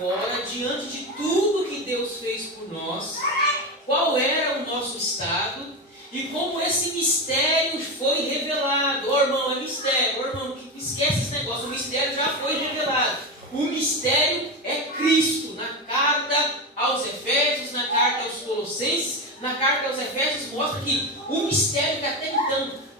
agora, diante de tudo que Deus fez por nós, qual era o nosso estado e como esse mistério foi revelado. Ô irmão, é mistério. Ô irmão, esquece esse negócio, o mistério já foi revelado. O mistério é Cristo. Na carta aos Efésios, na carta aos Colossenses, na carta aos Efésios mostra que o mistério que até então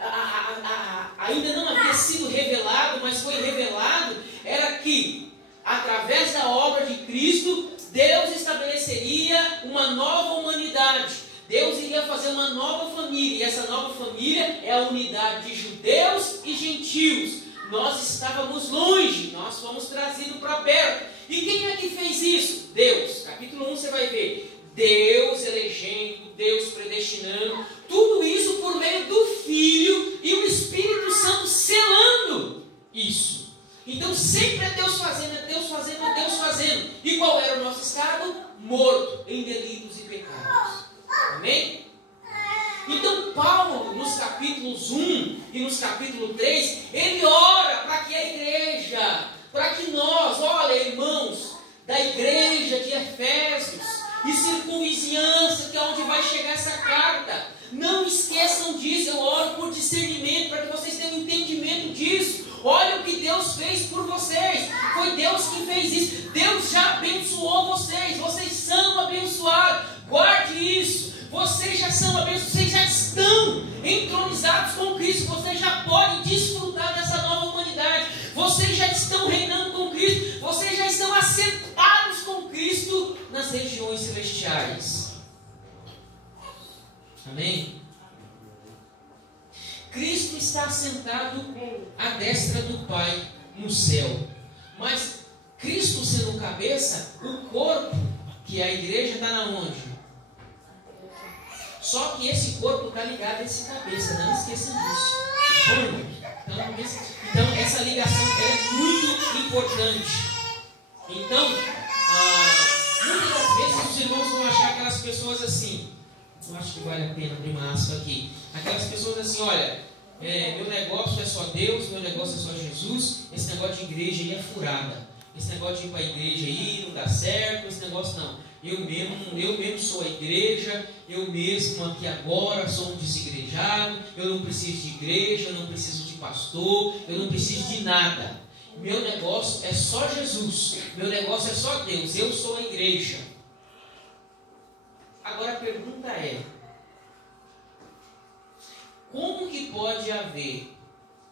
ainda não havia sido revelado, mas foi revelado, era que através da obra de Cristo, Deus estabeleceria uma nova humanidade. Deus iria fazer uma nova família, e essa nova família é a unidade de judeus e gentios. Nós estávamos longe, nós fomos trazidos para perto. E quem é que fez isso? Deus. Capítulo 1 você vai ver. Deus elegendo, Deus predestinando, tudo isso por meio do Filho e o Espírito Santo selando isso. Então sempre é Deus fazendo, é Deus fazendo, é Deus fazendo. E qual era o nosso estado? Morto em delitos e pecados. Amém? Então Paulo, nos capítulos 1 e nos capítulos 3, ele ora para que a igreja, para que nós, olha irmãos, da igreja de Efésios e circunvizinhança, que é onde vai chegar essa carta, não esqueçam disso. Eu oro por discernimento, para que vocês tenham entendimento disso. Olha o que Deus fez por vocês, foi Deus que fez isso. Deus já abençoou vocês, vocês são abençoados, guarde isso. Vocês já são abençoados, vocês já estão entronizados com Cristo, vocês já podem desfrutar dessa nova humanidade, vocês já estão reinando com Cristo, vocês já estão assentados com Cristo nas regiões celestiais. Amém? Cristo está assentado à destra do Pai no céu, mas Cristo sendo cabeça, o corpo, que é a igreja, está na onde? Só que esse corpo está ligado a esse cabeça, não esqueçam disso. Então essa ligação é muito importante. Então, muitas das vezes os irmãos vão achar aquelas pessoas assim, eu acho que vale a pena abrir uma aspa aqui, aquelas pessoas assim, olha, meu negócio é só Deus, meu negócio é só Jesus, esse negócio de igreja aí é furada, esse negócio de ir para a igreja aí não dá certo, esse negócio não. Eu mesmo sou a igreja, eu mesmo aqui agora sou um desigrejado, eu não preciso de igreja, eu não preciso de pastor, eu não preciso de nada. Meu negócio é só Jesus, meu negócio é só Deus, eu sou a igreja. Agora a pergunta é, como que pode haver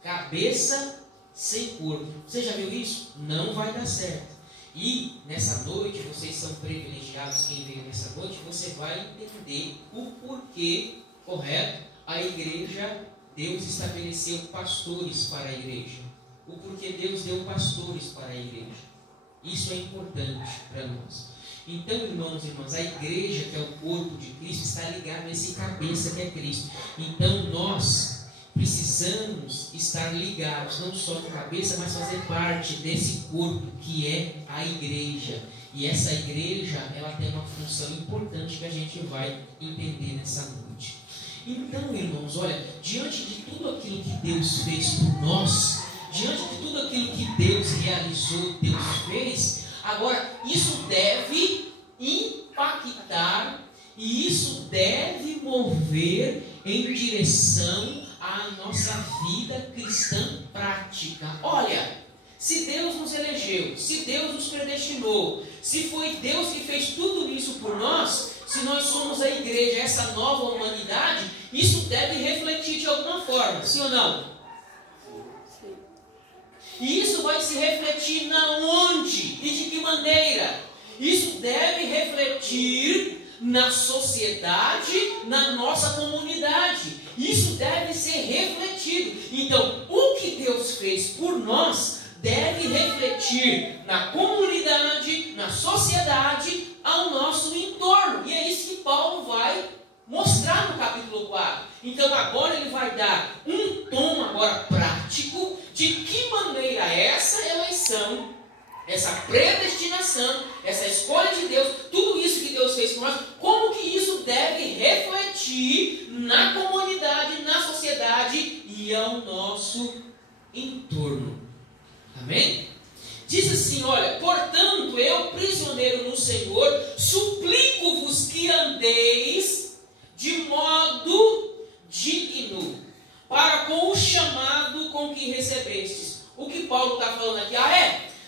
cabeça sem corpo? Você já viu isso? Não vai dar certo. E nessa noite, vocês são privilegiados, quem veio nessa noite, você vai entender o porquê, correto? A igreja, Deus estabeleceu pastores para a igreja. O porquê Deus deu pastores para a igreja. Isso é importante para nós. Então, irmãos e irmãs, a igreja, que é o corpo de Cristo, está ligada a esse cabeça que é Cristo. Então, nós precisamos estar ligados, não só no cabeça, mas fazer parte desse corpo que é a igreja. E essa igreja, ela tem uma função importante que a gente vai entender nessa noite. Então, irmãos, olha, diante de tudo aquilo que Deus fez por nós, diante de tudo aquilo que Deus realizou, Deus fez, agora, isso deve impactar e isso deve mover em direção à nossa vida cristã prática. Olha, se Deus nos elegeu, se Deus nos predestinou, se foi Deus que fez tudo isso por nós, se nós somos a igreja, essa nova humanidade, isso deve refletir de alguma forma, sim ou não? Sim. E isso vai se refletir na onde e de que maneira? Isso deve refletir na sociedade, na nossa comunidade. Isso deve ser refletido. Então, o que Deus fez por nós deve refletir na comunidade, na sociedade, ao nosso entorno. E é isso que Paulo vai mostrar no capítulo 4. Então, agora ele vai dar um tom agora prático de que maneira essa eleição, essa predestinação, essa escolha de Deus, tudo isso que Deus fez por nós, como que isso deve refletir na comunidade, na sociedade e ao nosso entorno. Amém? Diz assim, olha, portanto, eu, prisioneiro Senhor, suplico-vos que andeis de modo digno, para com o chamado com que recebestes. O que Paulo está falando aqui?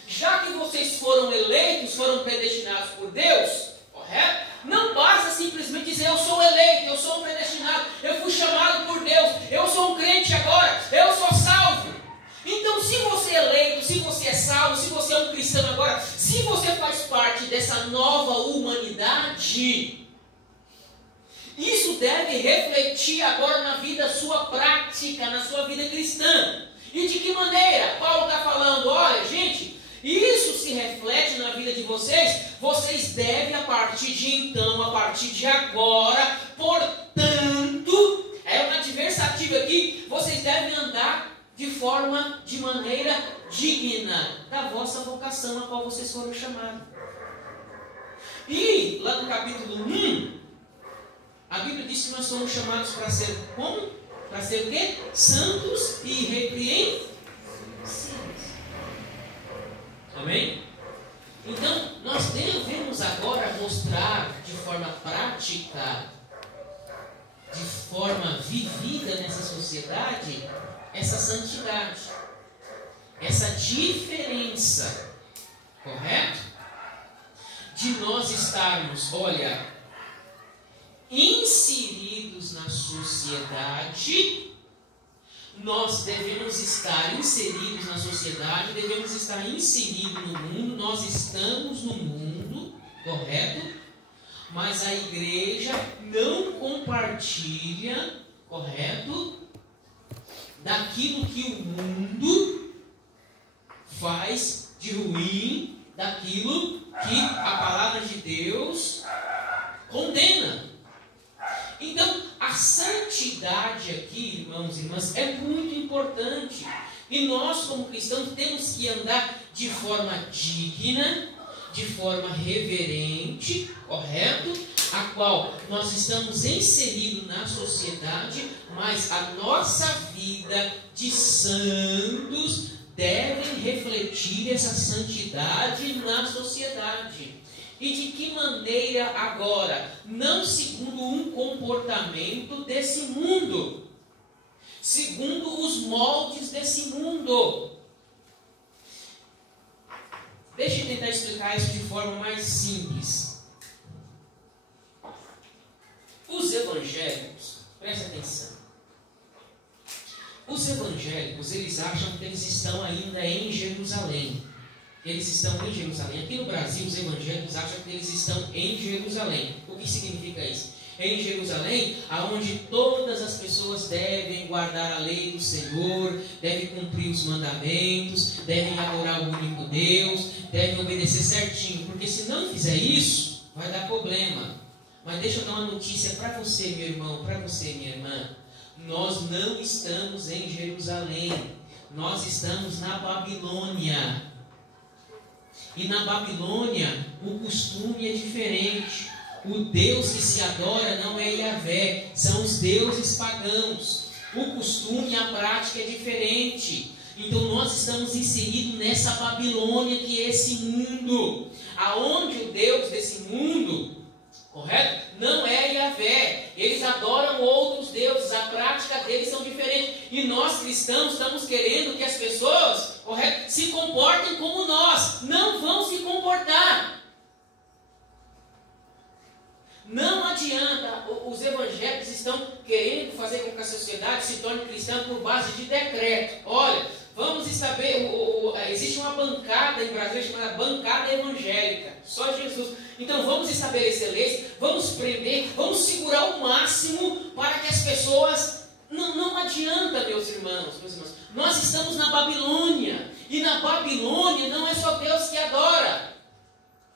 Já que vocês foram eleitos, foram predestinados por Deus, correto? Não basta simplesmente dizer, eu sou eleito, eu sou um predestinado, eu fui chamado por Deus, eu sou um crente agora, eu sou salvo. Então, se você é eleito, se você é salvo, se você é um cristão agora, se você faz parte dessa nova humanidade, isso deve refletir agora na vida sua prática, na sua vida cristã. E de que maneira? Paulo está falando, olha gente, isso se reflete na vida de vocês. Vocês devem a partir de então, a partir de agora, portanto, é um adversativo aqui, vocês devem andar de maneira digna da vossa vocação a qual vocês foram chamados. E lá no capítulo 1, a Bíblia diz que nós somos chamados para ser como? Para ser o quê? Santos e irrepreensíveis. Amém? Então, nós devemos agora mostrar de forma prática, de forma vivida nessa sociedade, essa santidade, essa diferença, correto? De nós estarmos, olha, inseridos na sociedade. Nós devemos estar inseridos na sociedade, devemos estar inseridos no mundo, nós estamos no mundo, correto? Mas a igreja não compartilha, correto? Daquilo que o mundo faz de ruim, daquilo que a palavra de Deus condena. Então, a santidade aqui, irmãos e irmãs, é muito importante. E nós, como cristãos, temos que andar de forma digna, de forma reverente, correto? A qual nós estamos inseridos na sociedade, mas a nossa vida de santos deve refletir essa santidade na sociedade. E de que maneira agora? Não segundo um comportamento desse mundo, segundo os moldes desse mundo. Deixa eu tentar explicar isso de forma mais simples. Os evangélicos, presta atenção. Os evangélicos, eles acham que eles estão ainda em Jerusalém. Eles estão em Jerusalém. Aqui no Brasil, os evangélicos acham que eles estão em Jerusalém. O que significa isso? Em Jerusalém, aonde todas as pessoas devem guardar a lei do Senhor, devem cumprir os mandamentos, devem adorar o único Deus, devem obedecer certinho. Porque se não fizer isso, vai dar problema. Mas deixa eu dar uma notícia para você, meu irmão, para você, minha irmã. Nós não estamos em Jerusalém. Nós estamos na Babilônia. E na Babilônia o costume é diferente. O Deus que se adora não é Yahvé, são os deuses pagãos. O costume e a prática é diferente. Então nós estamos inseridos nessa Babilônia que é esse mundo, aonde o Deus desse mundo, correto? Não é Yahvé. Eles adoram outros deuses, a prática deles são diferentes. E nós cristãos estamos querendo que as pessoas, correto, se comportem como nós. Não vão se comportar. Não adianta. Os evangélicos estão querendo fazer com que a sociedade se torne cristã por base de decreto. Olha, vamos estabelecer. Existe uma bancada em Brasília chamada bancada evangélica. Só Jesus. Então vamos estabelecer leis, vamos prender, vamos segurar o máximo para que as pessoas... Não adianta, meus irmãos. Nós estamos na Babilônia. E na Babilônia não é só Deus que adora.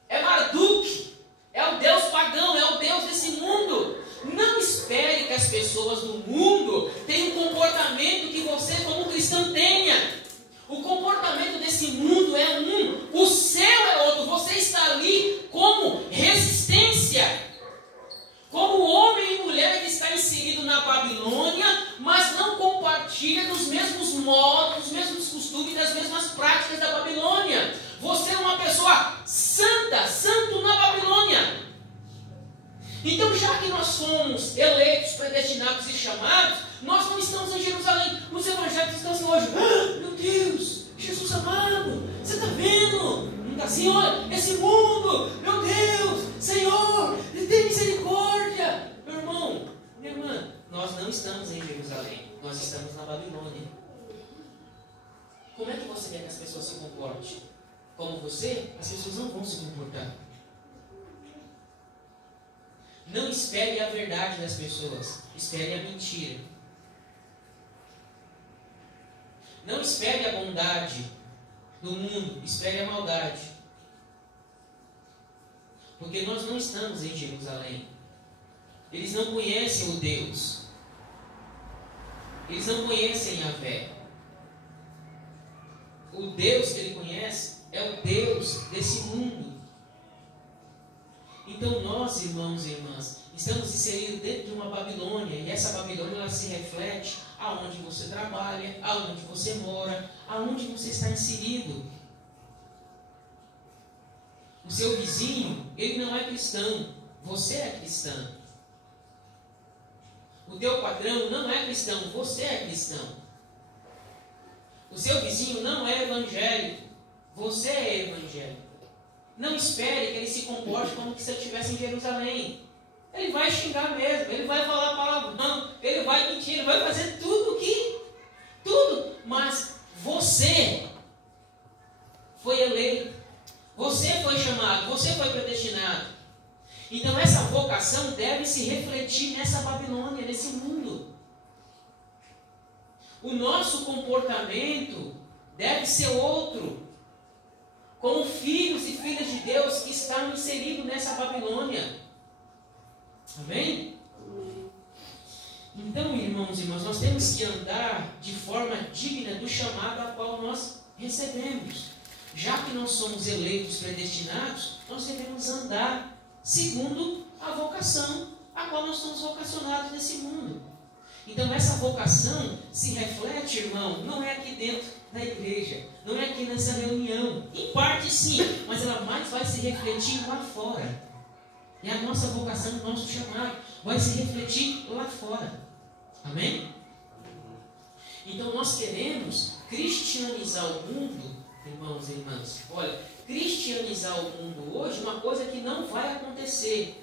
É Marduk. É o Deus pagão, é o Deus desse mundo. Não espere que as pessoas do mundo tenham um comportamento que você, como cristão, tenha. O comportamento desse mundo é um, o seu é outro. Você está ali como resistência, como homem e mulher que está inserido na Babilônia, mas não compartilha dos mesmos modos, dos mesmos costumes, das mesmas práticas da Babilônia. Você é uma pessoa Então, já que nós somos eleitos, predestinados e chamados, nós não estamos em Jerusalém. Os evangelhos estão assim hoje. Ah, meu Deus, Jesus amado, você está vendo? Não está assim, olha, esse mundo, meu Deus, Senhor, tem misericórdia. Meu irmão, minha irmã, nós não estamos em Jerusalém, nós estamos na Babilônia. Como é que você quer que as pessoas se comportem? Como você, as pessoas não vão se comportar. Não espere a verdade das pessoas, espere a mentira. Não espere a bondade do mundo, espere a maldade. Porque nós não estamos em Jerusalém. Eles não conhecem o Deus. Eles não conhecem a fé. O Deus que ele conhece é o Deus desse mundo. Então nós, irmãos e irmãs, estamos inseridos dentro de uma Babilônia, e essa Babilônia ela se reflete aonde você trabalha, aonde você mora, aonde você está inserido. O seu vizinho, ele não é cristão, você é cristão. O teu patrão não é cristão, você é cristão. O seu vizinho não é evangélico, você é evangélico. Não espere que ele se comporte como se ele estivesse em Jerusalém. Ele vai xingar mesmo, ele vai falar palavrão, ele vai mentir, ele vai fazer tudo. Mas você foi eleito, você foi chamado, você foi predestinado. Então essa vocação deve se refletir nessa Babilônia, nesse mundo. O nosso comportamento deve ser outro. Como filhos e filhas de Deus que estão inseridos nessa Babilônia. Amém? Então, irmãos e irmãs, nós temos que andar de forma digna do chamado a qual nós recebemos. Já que nós somos eleitos, predestinados, nós devemos andar segundo a vocação a qual nós somos vocacionados nesse mundo. Então, essa vocação se reflete, irmão, não é aqui dentro da igreja, não é aqui nessa reunião. Em parte sim, mas ela mais vai se refletir lá fora. É a nossa vocação, o nosso chamado vai se refletir lá fora. Amém? Então nós queremos cristianizar o mundo, irmãos e irmãs. Olha, cristianizar o mundo hoje é uma coisa que não vai acontecer.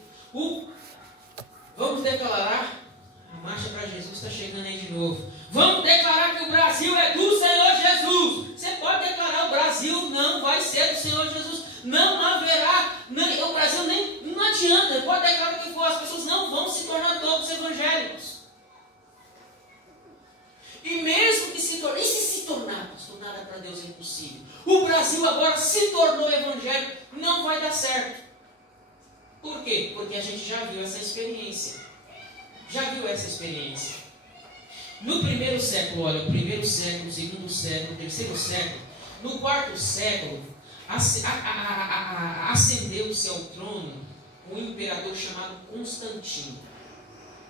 Vamos declarar, a marcha para Jesus está chegando aí de novo. Vamos declarar que o Brasil é do Senhor Jesus. Você pode declarar, o Brasil não vai ser do Senhor Jesus. Não haverá, o Brasil não adianta. Pode declarar o que for, as pessoas não vão se tornar todos evangélicos. E mesmo que se torne, e se tornar, pastor, nada para Deus é impossível. O Brasil agora se tornou evangélico, não vai dar certo. Por quê? Porque a gente já viu essa experiência. No primeiro século, olha, o primeiro século, o segundo século, o terceiro século, no quarto século, ascendeu-se ao trono um imperador chamado Constantino.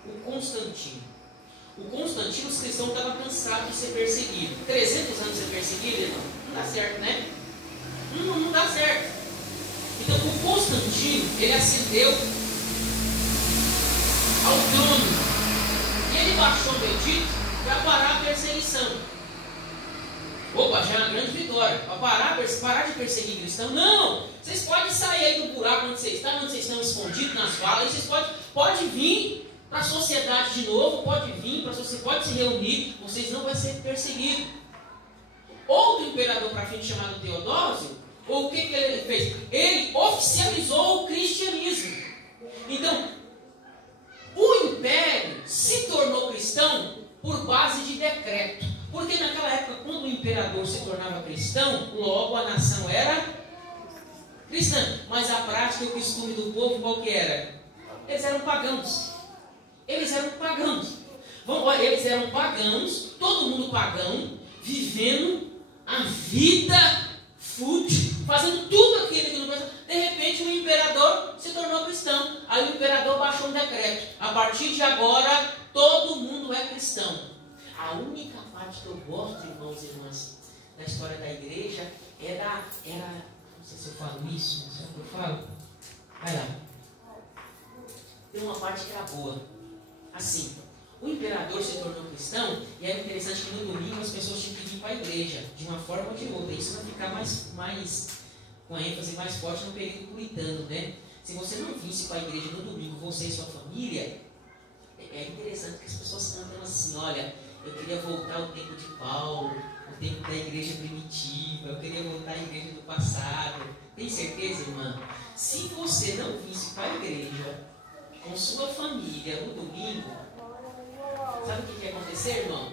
O Constantino, os cristãos estavam cansados de ser perseguidos. 300 anos de ser perseguido, irmão, não dá certo, né? Não dá certo. Então, o Constantino, ele ascendeu ao trono. E ele baixou o edito para parar a perseguição. Opa, já é uma grande vitória. Para parar de perseguir cristãos. Não! Vocês podem sair aí do buraco onde vocês estão escondidos nas valas. Vocês podem vir para a sociedade de novo. Pode se reunir. Vocês não vão ser perseguidos. Outro imperador para frente chamado Teodósio, o que ele fez? Ele oficializou o cristianismo. Então, o império se tornou cristão por base de decreto. Porque naquela época, quando o imperador se tornava cristão, logo a nação era cristã. Mas a prática e o costume do povo qual que era? Eles eram pagãos. Eles eram pagãos, todo mundo pagão, vivendo a vida fútil, fazendo tudo aquilo que não precisa. De repente o imperador se tornou cristão. Aí o imperador baixou um decreto. A partir de agora, todo mundo é cristão. A única parte que eu gosto, irmãos e irmãs, da história da igreja era não sei se eu falo isso, não sei o que eu falo. Vai lá. Eu tem uma parte que era boa. Assim, o imperador se tornou cristão e era interessante que no domingo as pessoas tinham que vir para a igreja, de uma forma ou de outra. Isso vai ficar mais com a ênfase mais forte no período puritano, né? Se você não visse para a igreja no domingo, você e sua família, é interessante que as pessoas cantam assim, olha, eu queria voltar ao tempo de Paulo, o tempo da igreja primitiva, eu queria voltar à igreja do passado. Tem certeza, irmã? Se você não visse para a igreja com sua família no domingo, sabe o que ia acontecer, irmão?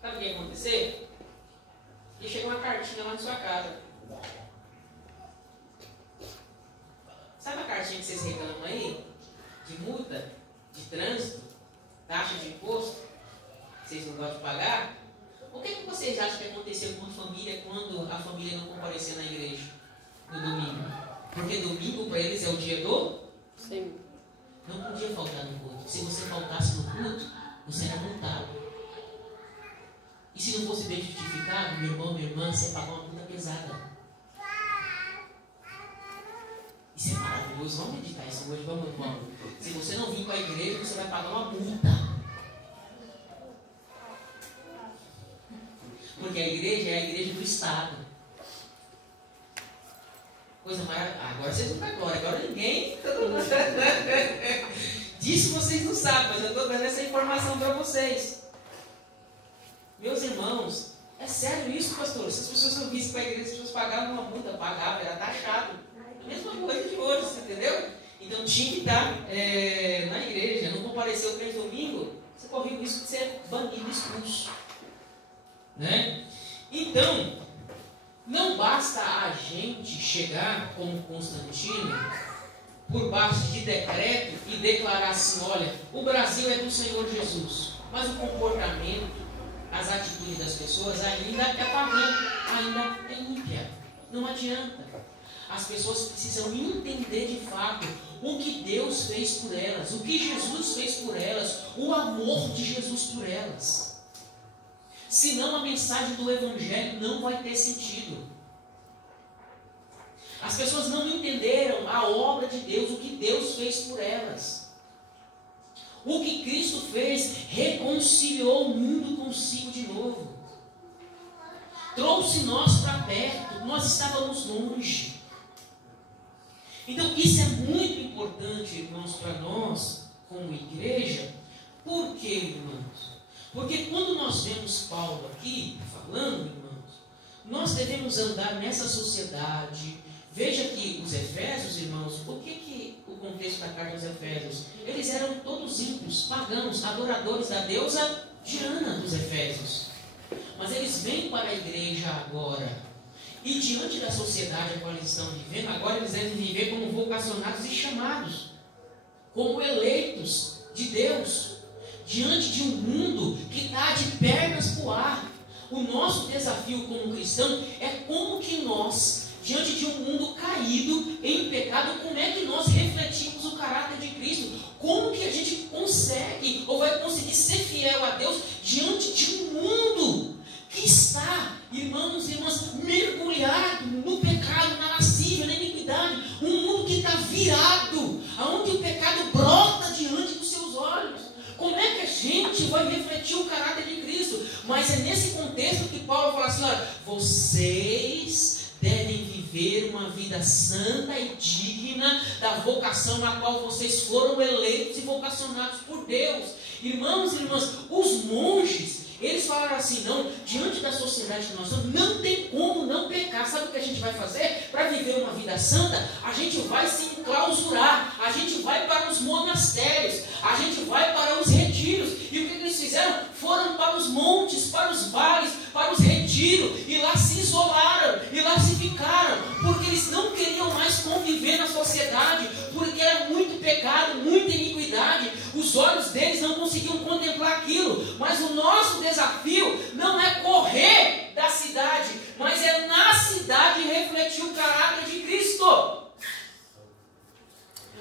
Sabe o que ia acontecer? Ia chegar uma cartinha lá na sua casa. Sabe a cartinha que vocês reclamam aí? De multa, de trânsito, taxa de imposto, vocês não gostam de pagar? O que vocês acham que aconteceu com a família quando a família não compareceu na igreja no domingo? Porque domingo para eles é o dia do? Sim. Não podia faltar no culto. Se você faltasse no culto, você era multado. E se não fosse bem justificado, meu irmão, minha irmã, você pagou uma multa pesada. Isso é maravilhoso. Vamos meditar isso hoje, vamos. Se você não vir para a igreja, você vai pagar uma multa. Porque a igreja é a igreja do Estado. Coisa maravilhosa. Agora vocês não estão agora ninguém. Disso vocês não sabem, mas eu estou dando essa informação para vocês. Meus irmãos, é sério isso, pastor? Se as pessoas não vissem para a igreja, as pessoas pagavam uma multa, pagavam, era taxado. A mesma coisa de hoje, você entendeu? Então tinha que estar na igreja. Não compareceu 3 domingos, você corria o risco de ser banido, expulso. Né? Então, não basta a gente chegar como Constantino por baixo de decreto e declarar assim, olha, o Brasil é do Senhor Jesus, mas o comportamento, as atitudes das pessoas ainda é pagã, ainda é ímpia. Não adianta. As pessoas precisam entender de fato o que Deus fez por elas, o que Jesus fez por elas, o amor de Jesus por elas. Senão a mensagem do Evangelho não vai ter sentido. As pessoas não entenderam a obra de Deus, o que Deus fez por elas. O que Cristo fez, reconciliou o mundo consigo de novo. Trouxe nós para perto, nós estávamos longe. Então isso é muito importante, irmãos, para nós, como igreja. Por quê, irmãos? Porque quando nós vemos Paulo aqui falando, irmãos, nós devemos andar nessa sociedade. Veja que os Efésios, irmãos, o que o contexto da carta aos Efésios? Eles eram todos ímpios, pagãos, adoradores da deusa Diana dos Efésios. Mas eles vêm para a igreja agora. E diante da sociedade a qual eles estão vivendo, agora eles devem viver como vocacionados e chamados, como eleitos de Deus. Diante de um mundo que está de pernas para o ar. O nosso desafio como cristão é como que nós, diante de um mundo caído, em pecado, como é que nós refletimos o caráter de Cristo? Como que a gente consegue, ou vai conseguir ser fiel a Deus, diante de um mundo que está, irmãos e irmãs, mergulhado no pecado, na lascívia, na iniquidade. Um mundo que está virado, aonde o pecado brota diante dos seus olhos. Como é que a gente vai refletir o caráter de Cristo? Mas é nesse contexto que Paulo fala assim, olha, vocês devem viver uma vida santa e digna da vocação na qual vocês foram eleitos e vocacionados por Deus. Irmãos e irmãs, os monges, eles falaram assim, não, diante da sociedade que nós estamos, não tem como não pecar. Sabe o que a gente vai fazer? Para viver uma vida santa, a gente vai se enclausurar, a gente vai para os monastérios, a gente vai para os retiros. E o que eles fizeram? Foram para os montes, para os vales, para os retiros, e lá se isolaram, e lá se ficaram, porque eles não queriam mais conviver na sociedade, porque era muito pecado, muita iniquidade, os olhos deles não conseguiam contemplar aquilo. Mas o nosso desafio não é correr da cidade, mas é na cidade refletir o caráter de Cristo.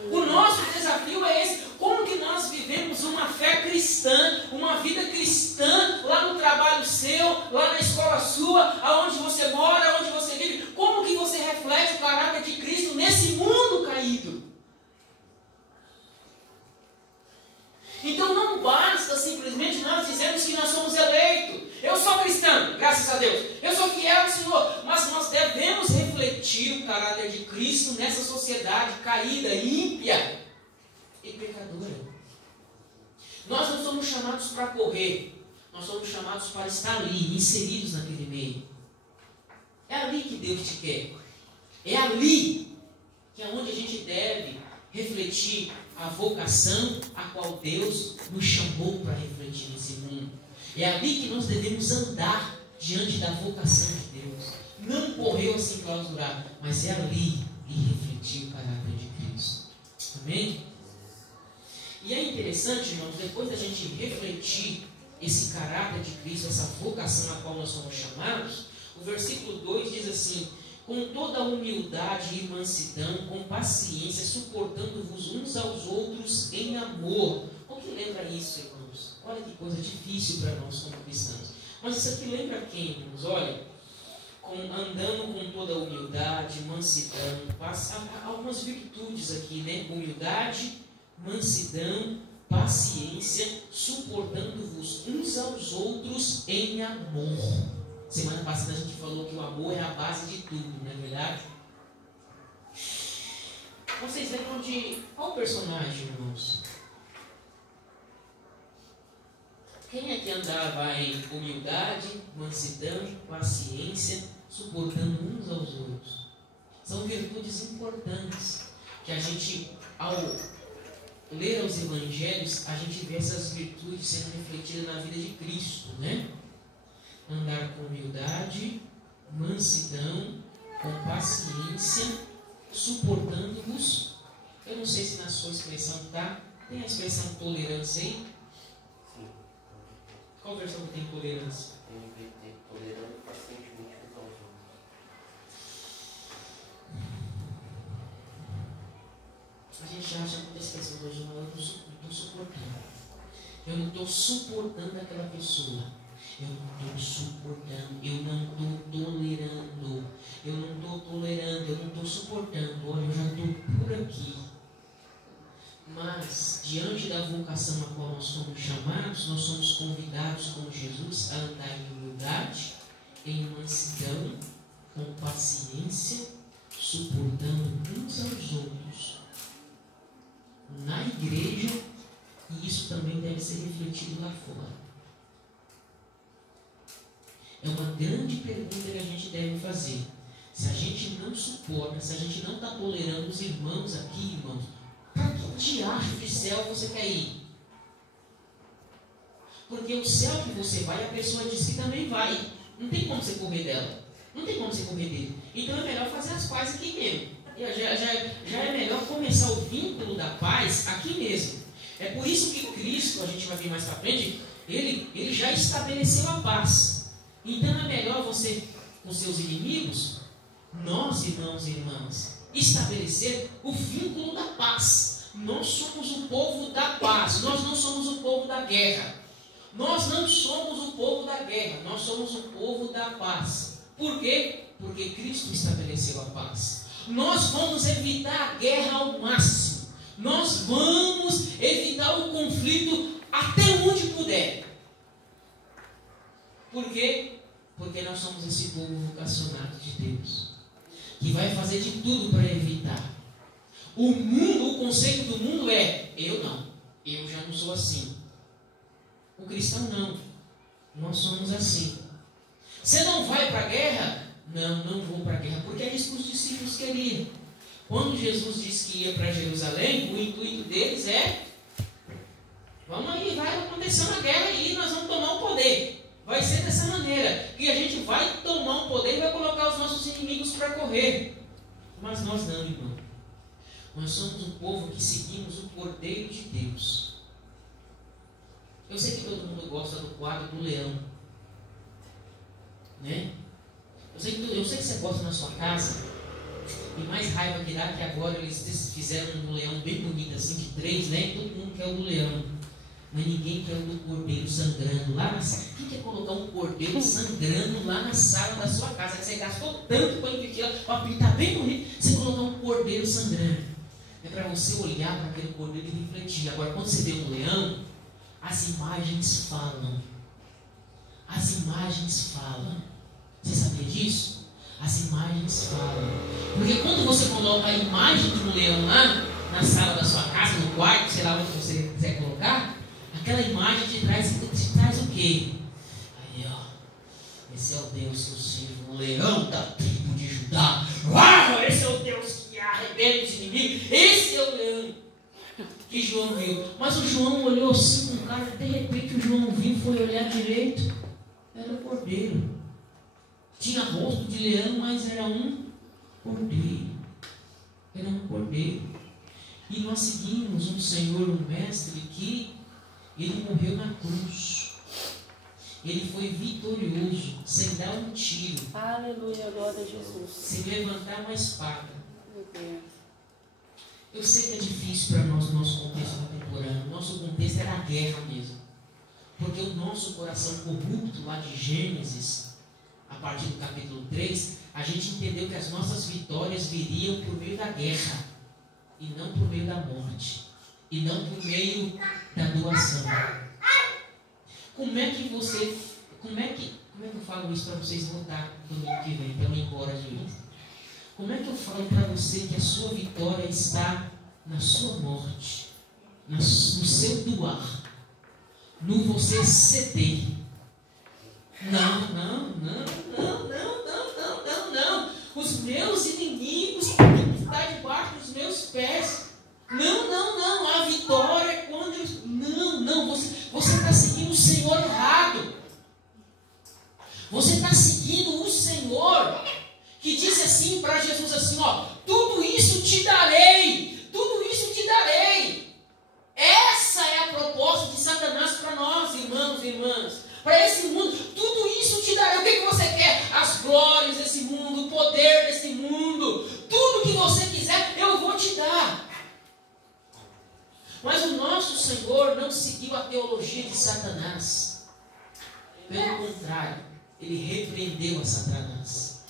O nosso desafio é esse. Como que nós vivemos uma fé cristã, uma vida cristã, lá no trabalho seu, lá na escola sua, aonde você mora, aonde você vive? Como que você reflete o caráter de Cristo nesse mundo caído? de Cristo nessa sociedade caída, ímpia e pecadora. Nós não somos chamados para correr, nós somos chamados para estar ali, inseridos naquele meio. É ali que Deus te quer. É ali que é onde a gente deve refletir a vocação a qual Deus nos chamou para refletir nesse mundo. É ali que nós devemos andar diante da vocação de Deus. Não correu assim clausurado, mas é ali e refletir o caráter de Cristo. Amém? E é interessante, irmãos, depois da gente refletir esse caráter de Cristo, essa vocação a qual nós somos chamados, o versículo 2 diz assim: com toda humildade e mansidão, com paciência, suportando-vos uns aos outros em amor. O que lembra isso, irmãos? Olha que coisa difícil para nós como cristãos. Mas isso aqui lembra quem, irmãos? Olha, andando com toda humildade, mansidão, algumas virtudes aqui, né? Humildade, mansidão, paciência, suportando-vos uns aos outros em amor. Semana passada a gente falou que o amor é a base de tudo, não é verdade? Vocês lembram de qual personagem, irmãos? Quem é que andava em humildade, mansidão, paciência, suportando uns aos outros? São virtudes importantes que a gente, ao ler os evangelhos, a gente vê essas virtudes sendo refletidas na vida de Cristo, né? Andar com humildade, mansidão, com paciência, suportando-vos. Eu não sei se na sua expressão está. Tem a expressão tolerância aí? Sim. Qual versão que tem tolerância? Tem tolerando pacientemente uns aos outros. A gente acha muita expressão hoje, mas eu não estou suportando. Eu não estou suportando aquela pessoa. Eu não estou suportando, eu não estou tolerando, eu não estou suportando. Olha, eu já estou por aqui. Mas, diante da vocação a qual nós somos chamados, nós somos convidados, como Jesus, a andar em humildade, em mansidão, com paciência, suportando uns aos outros. Na igreja, e isso também deve ser refletido lá fora. É uma grande pergunta que a gente deve fazer. Se a gente não suporta, se a gente não está tolerando os irmãos aqui, irmãos, para que diacho de céu você quer ir? Porque o céu que você vai, a pessoa diz que também vai. Não tem como você correr dela. Não tem como você correr dele. Então é melhor fazer as pazes aqui mesmo. Já é melhor começar o vínculo da paz aqui mesmo. É por isso que Cristo, a gente vai ver mais para frente, ele já estabeleceu a paz. Então é melhor você, com seus inimigos, nós, irmãos e irmãs, estabelecer o vínculo da paz. Nós somos o povo da paz, nós não somos o povo da guerra. Nós não somos o povo da guerra, nós somos o povo da paz. Por quê? Porque Cristo estabeleceu a paz. Nós vamos evitar a guerra ao máximo. Nós vamos evitar o conflito até onde puder. Por quê? Porque nós somos esse povo vocacionado de Deus, que vai fazer de tudo para evitar. O mundo, o conceito do mundo é: eu não, eu já não sou assim. O cristão não, nós somos assim. Você não vai para a guerra? Não, não vou para a guerra, porque é isso que os discípulos queriam. Quando Jesus disse que ia para Jerusalém, o intuito deles é: vamos aí, vai acontecer uma guerra e nós vamos tomar o poder. Vai ser dessa maneira, que a gente vai tomar um poder e vai colocar os nossos inimigos para correr. Mas nós não, irmão. Nós somos um povo que seguimos o Cordeiro de Deus. Eu sei que todo mundo gosta do quadro do leão, né? Eu sei que você gosta na sua casa. E mais raiva que dá que agora eles fizeram um leão bem bonito, assim, de 3, né? Todo mundo quer o do leão. Mas ninguém quer o do cordeiro sangrando lá na sala. Quem quer colocar um cordeiro sangrando lá na sala da sua casa? Que você gastou tanto para investir, para pintar bem bonito, você colocar um cordeiro sangrando. É para você olhar para aquele cordeiro e refletir. Agora, quando você vê um leão, as imagens falam. As imagens falam. Você sabia disso? As imagens falam. Porque quando você coloca a imagem de um leão lá, na sala da sua casa, no quarto, sei lá onde você quiser colocar, aquela imagem te traz o quê? Aí, ó, esse é o Deus que eu sirvo, o leão da tribo de Judá. Uau, esse é o Deus que arrebenta os inimigos. Esse é o leão que João viu. Mas o João olhou assim com cara, de repente o João viu, foi olhar direito, era o cordeiro. Tinha rosto de leão, mas era um cordeiro. Era um cordeiro. E nós seguimos um Senhor, um Mestre, que Ele morreu na cruz. Ele foi vitorioso, sem dar um tiro. Aleluia, glória a Jesus. Sem levantar uma espada. Meu Deus. Eu sei que é difícil para nós, no nosso contexto contemporâneo. Nosso contexto era a guerra mesmo. Porque o nosso coração corrupto, lá de Gênesis, a partir do capítulo 3, a gente entendeu que as nossas vitórias viriam por meio da guerra, e não por meio da morte, e não por meio da doação. Como é que eu falo isso para vocês voltar domingo que vem, para não ir embora de hoje? Como é que eu falo para você que a sua vitória está na sua morte, no seu doar, no você ceder? Não. Os meus inimigos podem estar debaixo dos meus pés. Não. A vitória é quando eu... Não. Você está seguindo o Senhor errado. Você está seguindo o Senhor que disse assim para Jesus assim, ó, tudo isso te darei. Essa é a proposta de Satanás para nós, irmãos e irmãs. Para esse mundo, tudo isso te darei. O que você quer? As glórias desse mundo, o poder desse mundo, tudo que você quiser, eu vou te dar. Mas o nosso Senhor não seguiu a teologia de Satanás. Pelo contrário, Ele repreendeu a Satanás.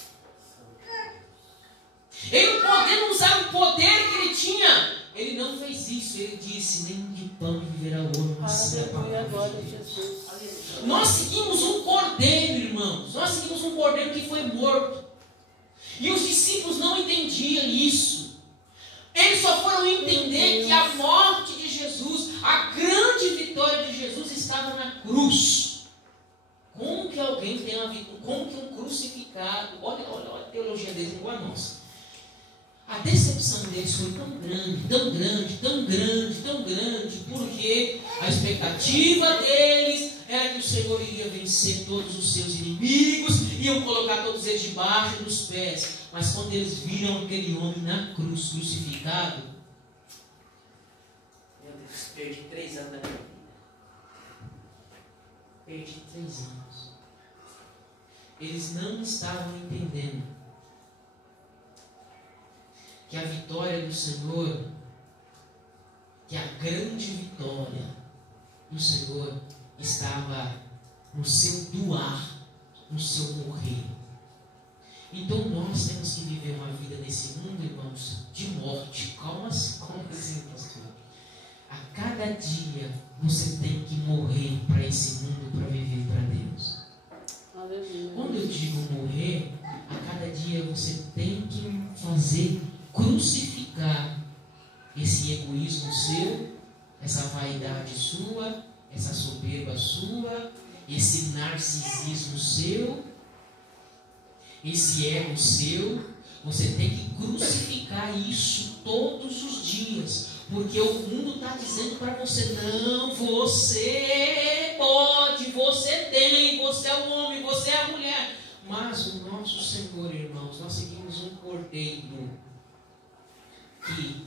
Ele podendo usar o poder que Ele tinha, Ele não fez isso. Ele disse, nem de pão viverá o homem, mas sim a palavra de Deus. Nós seguimos um cordeiro, irmãos. Nós seguimos um cordeiro que foi morto. E os discípulos não entendiam isso. Eles só foram entender que a morte de Jesus, a grande vitória de Jesus estava na cruz. Como que alguém tem uma vida? Como que um crucificado... Olha a teologia deles igual a nossa. A decepção deles foi tão grande, porque a expectativa deles era que o Senhor iria vencer todos os seus inimigos, iam colocar todos eles debaixo dos pés. Mas quando eles viram aquele homem na cruz crucificado, meu Deus, perdi 3 anos da minha vida. Perdi 3 anos. Eles não estavam entendendo que a vitória do Senhor, que a grande vitória do Senhor estava no seu doar, no seu morrer. Então nós temos que viver uma vida nesse mundo, irmãos, de morte. Como assim, pastor? A cada dia você tem que morrer para esse mundo, para viver para Deus. Aleluia. Quando eu digo morrer, a cada dia você tem que crucificar esse egoísmo seu, essa vaidade sua, essa soberba sua, esse narcisismo seu, esse ego seu. Você tem que crucificar isso todos os dias, porque o mundo está dizendo para você, não, você pode, você tem, você é o homem, você é a mulher. Mas o nosso Senhor, irmãos, nós seguimos um cordeiro que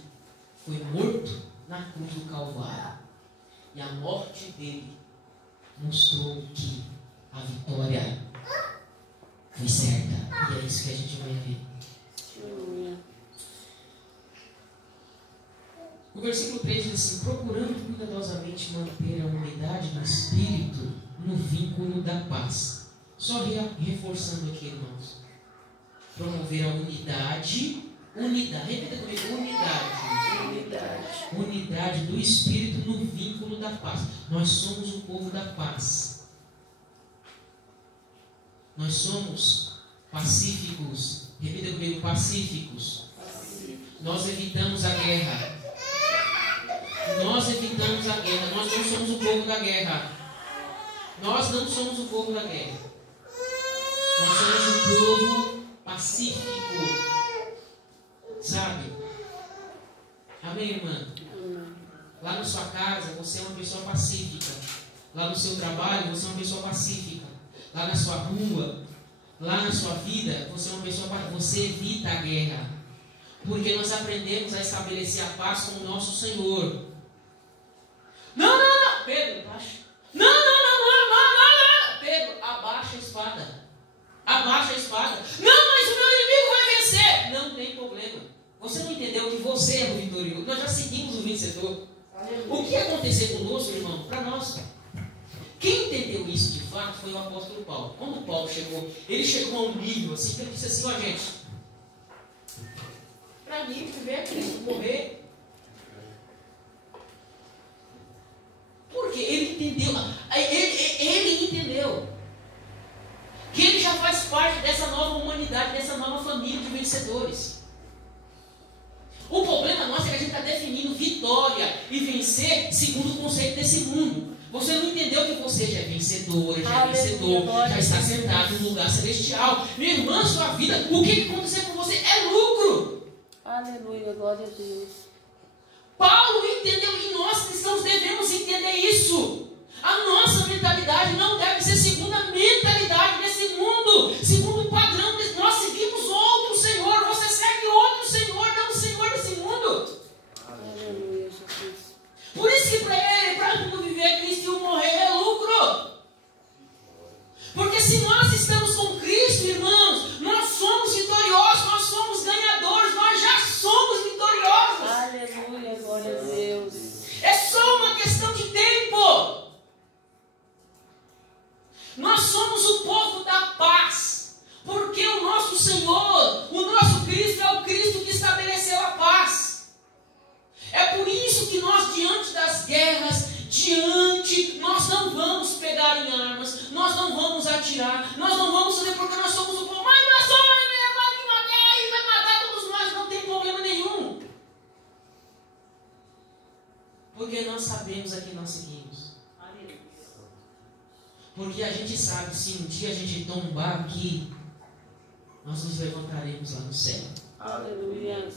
foi morto na cruz do Calvário, e a morte dele mostrou que a vitória foi certa, e é isso que a gente vai ver. O versículo 3 diz assim: procurando cuidadosamente manter a unidade do Espírito no vínculo da paz. Só reforçando aqui, irmãos, promover a unidade, repita comigo, unidade do Espírito no vínculo da paz. Nós somos o povo da paz. Nós somos Pacíficos. Repita comigo, pacíficos. Nós evitamos a guerra. Nós evitamos a guerra. Nós não somos o povo da guerra. Nós não somos o povo da guerra. Nós somos um povo pacífico. Sabe? Amém, irmã? Lá na sua casa, você é uma pessoa pacífica. Lá no seu trabalho, você é uma pessoa pacífica. Lá na sua rua, lá na sua vida, você é uma pessoa pacífica. Você evita a guerra. Porque nós aprendemos a estabelecer a paz com o nosso Senhor. Não, Pedro, baixa. Não, Pedro, abaixa a espada. Abaixa a espada. Não, mas o meu inimigo vai vencer. Não tem problema. Você não entendeu que você é o vitorioso. Nós já seguimos o vencedor. O que ia acontecer conosco, irmão? Para nós. Quem entendeu isso de fato foi o apóstolo Paulo. Quando Paulo chegou, ele chegou a um nível assim, que ele disse assim, ó gente, para mim, viver é Cristo, morrer. Porque ele entendeu, ele entendeu que ele já faz parte dessa nova humanidade, dessa nova família de vencedores. O problema nosso é que a gente está definindo vitória e vencer segundo o conceito desse mundo. Você não entendeu que você já é vencedora, já é vencedor, já está sentado no lugar celestial. Minha irmã, sua vida, o que acontecer com você é lucro. Aleluia, glória a Deus. Paulo entendeu e nós cristãos devemos entender isso. A nossa mentalidade não deve ser segundo a mentalidade desse mundo, segundo o padrão desse. Nós seguimos outro Senhor, você segue outro Senhor, não o Senhor desse mundo. Aleluia, Jesus. Por isso que para viver Cristo e morrer é lucro. Porque se nós estamos com Cristo, irmãos, nós somos vitoriosos, nós somos ganhadores, nós já somos vitoriosos. Aleluia, glória a Deus. É só uma questão de tempo. Nós somos o povo da paz, porque o nosso Senhor, o nosso Cristo é o Cristo que estabeleceu a paz. É por isso que nós, diante das guerras, nós não vamos pegar em armas, nós não vamos atirar, nós não vamos fazer porque nós somos o povo, mas nós somos uma guerra e vai matar todos nós, não tem problema nenhum. Porque nós sabemos a quem nós seguimos. Porque a gente sabe, se um dia a gente tombar aqui, nós nos levantaremos lá no céu. Aleluia.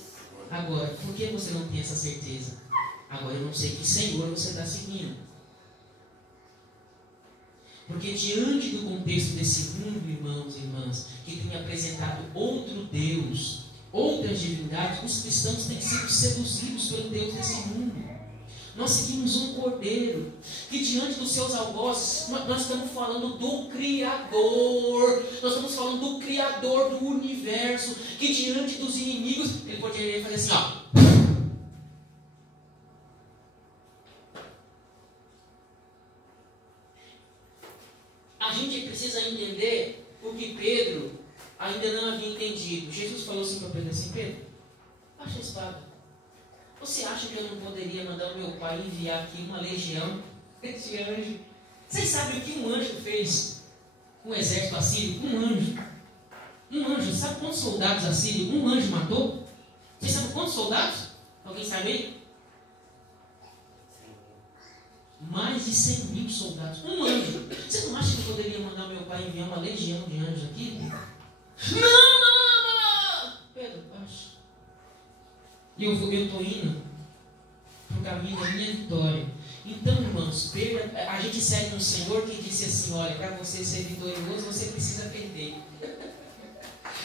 Agora, por que você não tem essa certeza? Agora eu não sei que Senhor você está seguindo. Porque diante do contexto desse mundo, irmãos e irmãs, que tem apresentado outro Deus, outras divindades, os cristãos têm sido seduzidos pelo Deus desse mundo. Nós seguimos um cordeiro, que diante dos seus algozes, nós estamos falando do Criador, nós estamos falando do Criador do universo, que diante dos inimigos, ele poderia fazer assim, ó. A gente precisa entender o que Pedro ainda não havia entendido. Jesus falou assim para Pedro assim, Pedro, baixa a espada. Você acha que eu não poderia mandar o meu pai enviar aqui uma legião? Esse anjo. Vocês sabem o que um anjo fez com o exército assírio? Um anjo. Um anjo. Sabe quantos soldados assírios um anjo matou? Vocês sabem quantos soldados? Alguém sabe aí? Mais de 100.000 soldados. Um anjo. Você não acha que eu poderia mandar o meu pai enviar uma legião de anjos aqui? Não! Pedro, baixa. E eu estou indo para o caminho da minha vitória. Então, irmãos, a gente segue um Senhor que disse assim, olha, para você ser vitorioso, você precisa perder.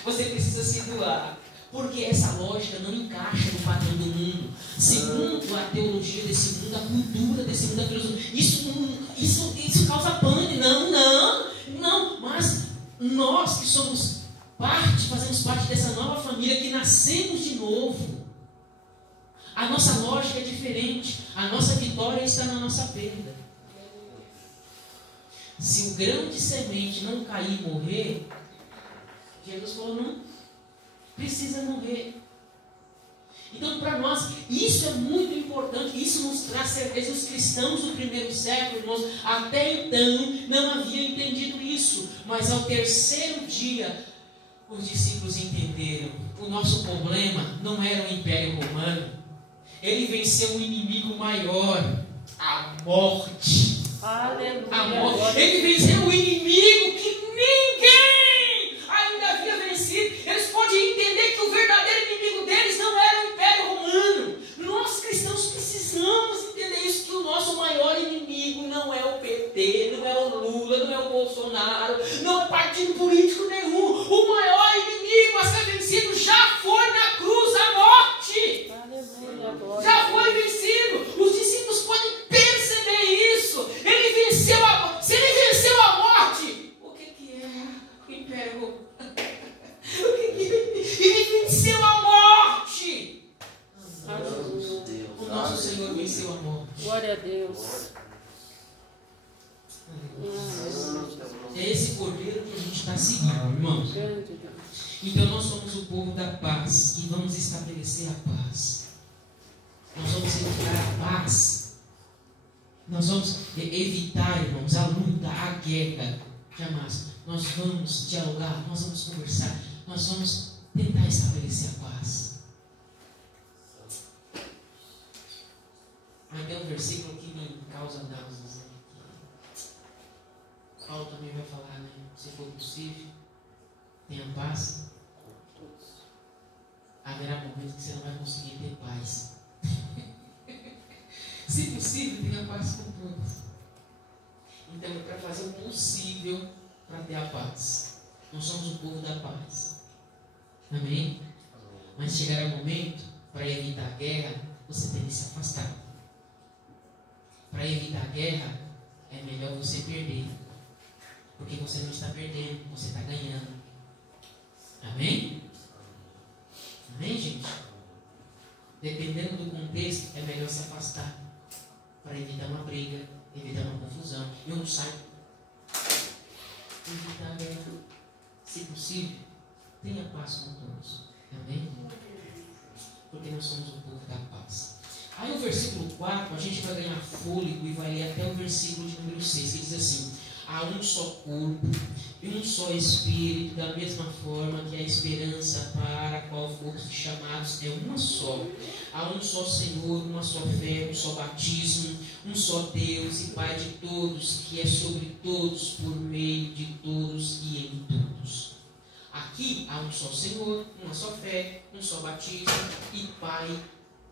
Você precisa se doar. Porque essa lógica não encaixa no padrão do mundo. Segundo a teologia desse mundo, a cultura desse mundo, a filosofia, isso causa pânico. Não. Mas nós que somos fazemos parte dessa nova família, que nascemos de novo. A nossa lógica é diferente. A nossa vitória está na nossa perda. Se o grão de semente não cair e morrer, Jesus falou, não precisa morrer. Então, para nós, isso é muito importante. Isso nos traz certeza. Os cristãos do primeiro século, irmãos, até então não haviam entendido isso. Mas ao terceiro dia, os discípulos entenderam, o nosso problema não era o Império Romano. Ele venceu um inimigo maior, a morte. Aleluia. A morte. Ele venceu um inimigo que ninguém ainda havia vencido. Eles podem entender que o verdadeiro inimigo deles não era o Império Romano. Nós cristãos precisamos entender isso, que o nosso maior inimigo não é o PT, não é o Lula, não é o Bolsonaro, não é partido político nenhum. O maior inimigo a ser vencido já foi na cruz, a morte. Aleluia. Glória Já a Deus. foi vencido. Os discípulos podem perceber isso. Ele venceu a, se ele venceu a morte, o que é o Império Romano? Ele venceu a morte. Aleluia. O nosso Senhor venceu a morte. Glória a Deus. É esse cordeiro que a gente está seguindo, irmãos. Grande Deus. Então nós somos o povo da paz e vamos estabelecer a paz. Nós vamos evitar a paz. Nós vamos evitar, irmãos, a luta, a guerra. Jamais. Nós vamos dialogar, nós vamos conversar, nós vamos tentar estabelecer a paz. Aí tem um versículo que me causa náuseas, né? Paulo também vai falar, né? Se for possível, tenha paz. Haverá momentos que você não vai conseguir ter paz. Se possível, tenha paz com todos. Então é para fazer o possível para ter a paz. Nós somos o povo da paz. Amém? Mas chegará o momento, para evitar a guerra, você tem que se afastar. Para evitar a guerra, é melhor você perder. Porque você não está perdendo, você está ganhando. Amém? Amém, gente? Dependendo do contexto, é melhor se afastar. Para evitar uma briga, evitar uma confusão. Eu não saio. Evitar a guerra. Se possível, tenha paz com todos. Amém? Porque nós somos o povo da paz. Aí o versículo 4, a gente vai ganhar fôlego e vai ler até o versículo de número 6, que diz assim: há um só corpo e um só Espírito, da mesma forma que a esperança para a qual fomos chamados é uma só. Há um só Senhor, uma só fé, um só batismo, um só Deus e Pai de todos, que é sobre todos, por meio de todos e em todos. Aqui há um só Senhor, uma só fé, um só batismo e Pai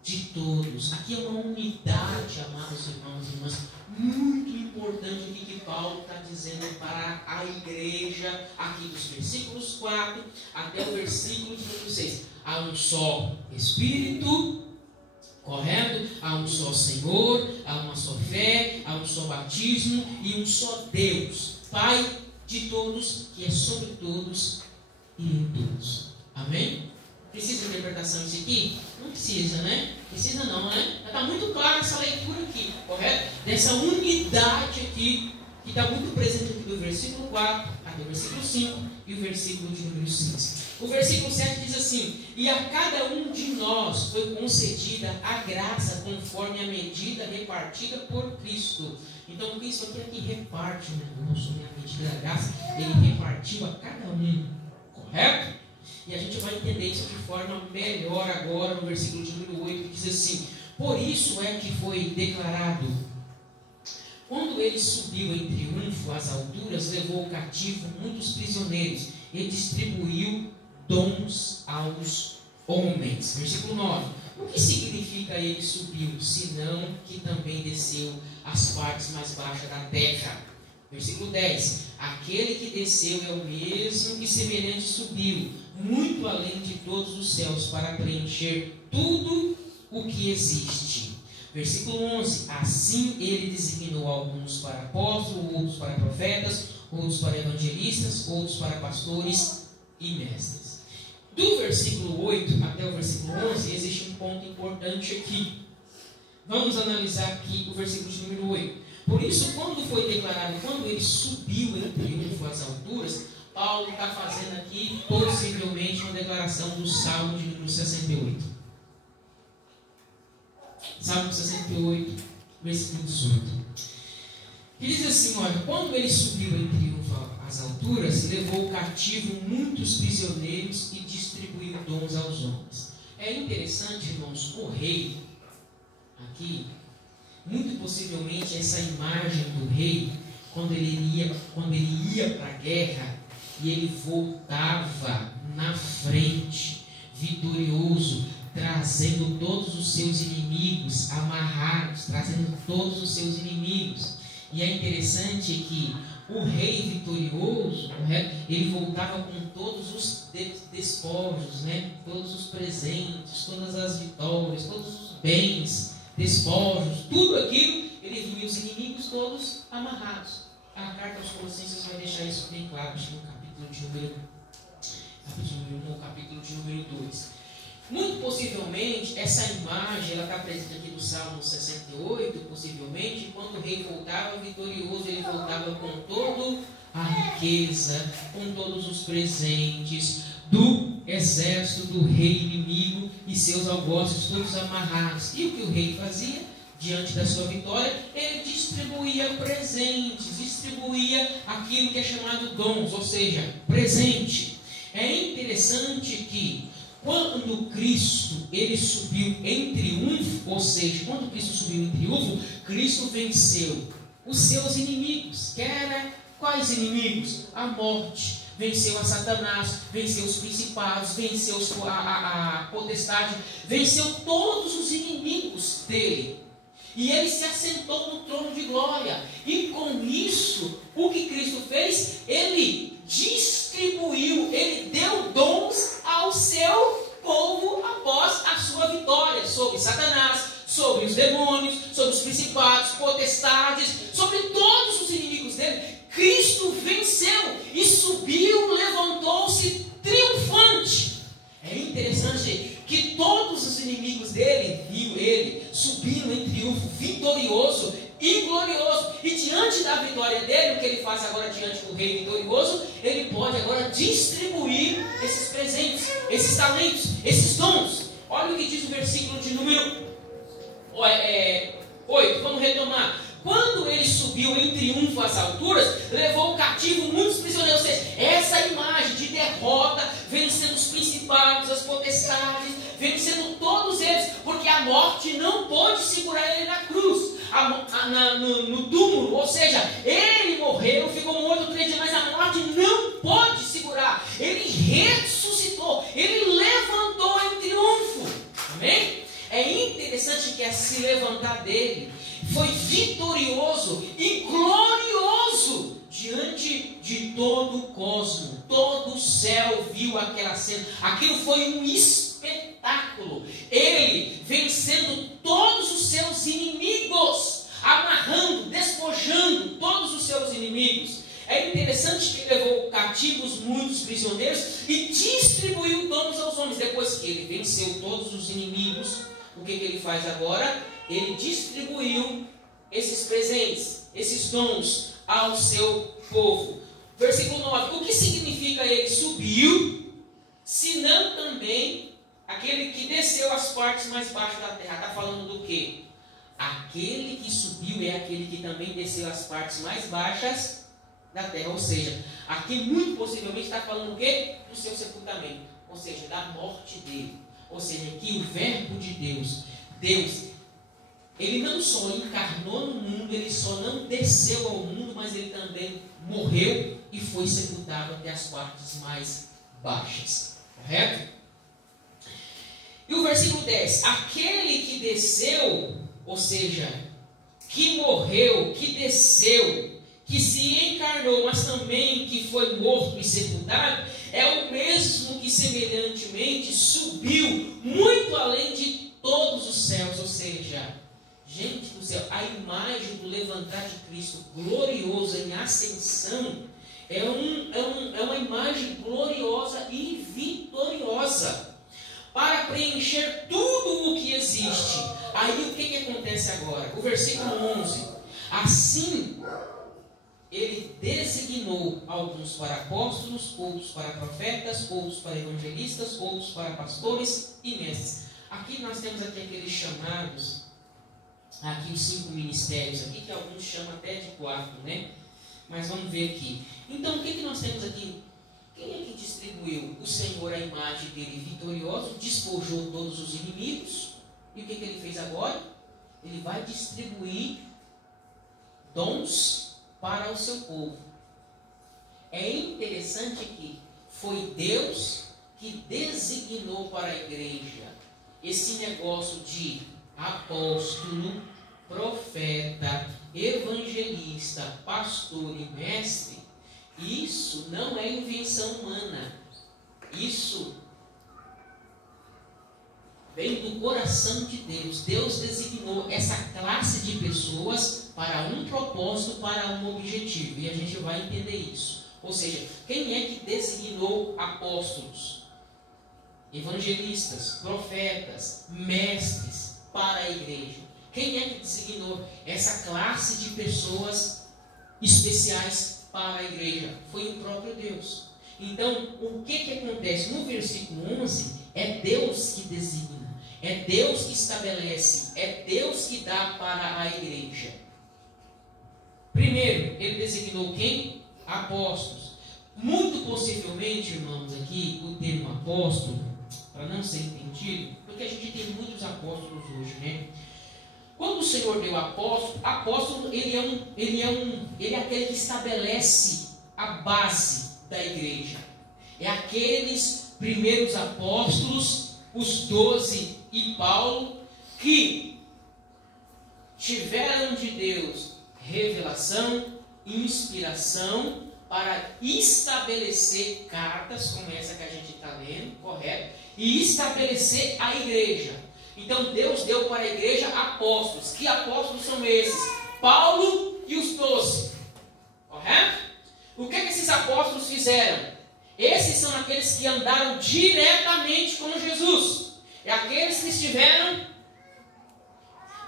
de todos. Aqui é uma unidade, amados irmãos e irmãs, muito importante aqui que Paulo está dizendo para a igreja, aqui dos versículos 4 até o versículo de número 6. Há um só Espírito, correto? Há um só Senhor, há uma só fé, há um só batismo e um só Deus, Pai de todos, que é sobre todos e em todos. Amém? Precisa de interpretação isso aqui? Não precisa, né? Precisa não, né? Já está muito clara essa leitura aqui, correto? Dessa unidade aqui, que está muito presente aqui do versículo 4 até o versículo 5 e o versículo de número 6. O versículo 7 diz assim: e a cada um de nós foi concedida a graça conforme a medida repartida por Cristo. Então Cristo aqui é que reparte, né? Não sobre a medida da graça, ele repartiu a cada um, correto? E a gente vai entender isso de forma melhor agora no versículo de número 8, que diz assim: por isso é que foi declarado: quando ele subiu em triunfo às alturas, levou cativo muitos prisioneiros e distribuiu dons aos homens. Versículo 9. O que significa ele subiu, senão que também desceu às partes mais baixas da terra? Versículo 10. Aquele que desceu é o mesmo que semelhante subiu, muito além de todos os céus, para preencher tudo o que existe. Versículo 11. Assim ele designou alguns para apóstolos, outros para profetas, outros para evangelistas, outros para pastores e mestres. Do versículo 8 até o versículo 11 existe um ponto importante aqui. Vamos analisar aqui o versículo de número 8. Por isso, quando foi declarado, quando ele subiu em triunfo às alturas, Paulo está fazendo aqui possivelmente uma declaração do Salmo de número 68. Salmo 68, versículo 18. Que diz assim: olha, quando ele subiu em triunfo às alturas, levou cativo muitos prisioneiros e distribuiu dons aos homens. É interessante, irmãos, o rei, aqui, muito possivelmente essa imagem do rei, quando ele ia para a guerra, e ele voltava na frente, vitorioso, trazendo todos os seus inimigos amarrados, trazendo todos os seus inimigos. E é interessante que o rei vitorioso, ele voltava com todos os despojos, né? Todos os presentes, todas as vitórias, todos os bens, despojos, tudo aquilo, ele viu os inimigos todos amarrados. A carta aos Colossenses vai deixar isso bem claro, acho que no capítulo de número 2. Muito possivelmente, essa imagem, ela está presente aqui no Salmo 68, possivelmente, quando o rei voltava vitorioso, ele voltava com toda a riqueza, com todos os presentes do exército do rei inimigo e seus algozes todos amarrados. E o que o rei fazia? Diante da sua vitória, ele distribuía presentes, distribuía aquilo que é chamado dons, ou seja, presente. É interessante que quando Cristo ele subiu em triunfo, ou seja, quando Cristo subiu em triunfo, Cristo venceu os seus inimigos. Que eram quais inimigos? A morte. Venceu a Satanás, venceu os principados, venceu a potestade, venceu todos os inimigos dele. E ele se assentou no trono de glória. E com isso, o que Cristo fez? Ele distribuiu, ele deu dons ao seu povo após a sua vitória sobre Satanás, sobre os demônios, sobre os principados, potestades, sobre todos os inimigos dele. Cristo venceu e subiu, levantou-se triunfante. É interessante que todos os inimigos dele viu ele subindo em triunfo, vitorioso e glorioso. E diante da vitória dele, o que ele faz agora diante do rei vitorioso? Ele pode agora distribuir esses presentes, esses talentos, esses dons. Olha o que diz o versículo de número 8. Vamos retomar. Quando ele subiu em triunfo às alturas, levou cativo muitos prisioneiros. Ou seja, essa imagem de derrota, vencendo os principados, as potestades, vencendo todos eles, porque a morte não pôde segurar ele na cruz, no túmulo. Ou seja, ele morreu, ficou morto 3 dias, mas a morte não pôde segurar. Ele ressuscitou, ele levantou em triunfo. Amém? É interessante que se levantar dele foi vitorioso e glorioso diante de todo o cosmos. Todo o céu viu aquela cena. Aquilo foi um espetáculo. Ele vencendo todos os seus inimigos, amarrando, despojando todos os seus inimigos. É interessante que levou cativos muitos prisioneiros e distribuiu dons aos homens. Depois que ele venceu todos os inimigos, o que ele faz agora? Ele distribuiu esses presentes, esses dons ao seu povo. Versículo 9. O que significa ele subiu, senão também aquele que desceu às partes mais baixas da terra? Está falando do quê? Aquele que subiu é aquele que também desceu às partes mais baixas da terra. Ou seja, aqui muito possivelmente está falando do quê? Do seu sepultamento. Ou seja, da morte dele. Ou seja, que o verbo de Deus, ele não só encarnou no mundo, ele só não desceu ao mundo, mas ele também morreu e foi sepultado até as partes mais baixas. Correto? E o versículo 10. Aquele que desceu, ou seja, que morreu, que desceu, que se encarnou, mas também que foi morto e sepultado, é o mesmo que semelhantemente subiu muito além de todos os céus. Ou seja, gente do céu, a imagem do levantar de Cristo glorioso em ascensão é uma imagem gloriosa e vitoriosa para preencher tudo o que existe. Aí o que acontece agora? O versículo 11. Assim, ele designou alguns para apóstolos, outros para profetas, outros para evangelistas, outros para pastores e mestres. Aqui nós temos aqueles chamados, aqui os 5 ministérios, aqui que alguns chamam até de 4, né? Mas vamos ver aqui. Então, o que nós temos aqui? Quem é que distribuiu? O Senhor, a imagem dele vitorioso, despojou todos os inimigos. E o que ele fez agora? Ele vai distribuir dons para o seu povo. É interessante que foi Deus que designou para a igreja esse negócio de apóstolo, profeta, evangelista, pastor e mestre. Isso não é invenção humana. Isso vem do coração de Deus. Deus designou essa classe de pessoas para um propósito, para um objetivo. E a gente vai entender isso. Ou seja, quem é que designou apóstolos, evangelistas, profetas, mestres para a igreja? Quem é que designou essa classe de pessoas especiais para a igreja? Foi o próprio Deus. Então, o que acontece? No versículo 11, é Deus que designa, é Deus que estabelece, é Deus que dá para a igreja. Primeiro, ele designou quem? Apóstolos. Muito possivelmente, irmãos, aqui, o termo apóstolo, para não ser entendido, porque a gente tem muitos apóstolos hoje, né? Quando o Senhor deu apóstolo, ele é aquele que estabelece a base da igreja. É aqueles primeiros apóstolos, os 12 e Paulo, que tiveram de Deus revelação, inspiração para estabelecer cartas, como essa que a gente está lendo, correto? E estabelecer a igreja. Então Deus deu para a igreja apóstolos. Que apóstolos são esses? Paulo e os 12. Correto? O que esses apóstolos fizeram? Esses são aqueles que andaram diretamente com Jesus. É aqueles que estiveram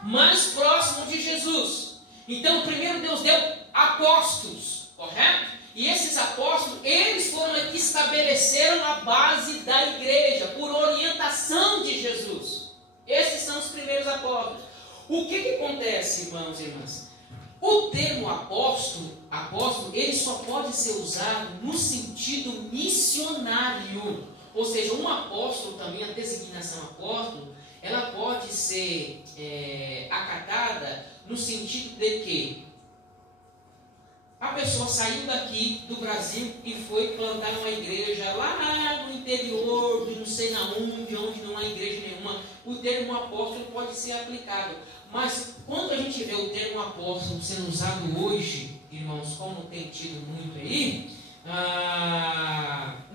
mais próximos de Jesus. Então primeiro Deus deu apóstolos. Correto? E esses apóstolos, eles foram que estabeleceram a base da igreja, por orientação de Jesus. Esses são os primeiros apóstolos. O que acontece, irmãos e irmãs? O termo apóstolo, ele só pode ser usado no sentido missionário. Ou seja, um apóstolo também, a designação apóstolo, ela pode ser acatada no sentido de que a pessoa saiu daqui do Brasil e foi plantar uma igreja lá no interior, não sei na onde não há igreja nenhuma. O termo apóstolo pode ser aplicado. Mas quando a gente vê o termo apóstolo sendo usado hoje, irmãos, como tem tido muito aí,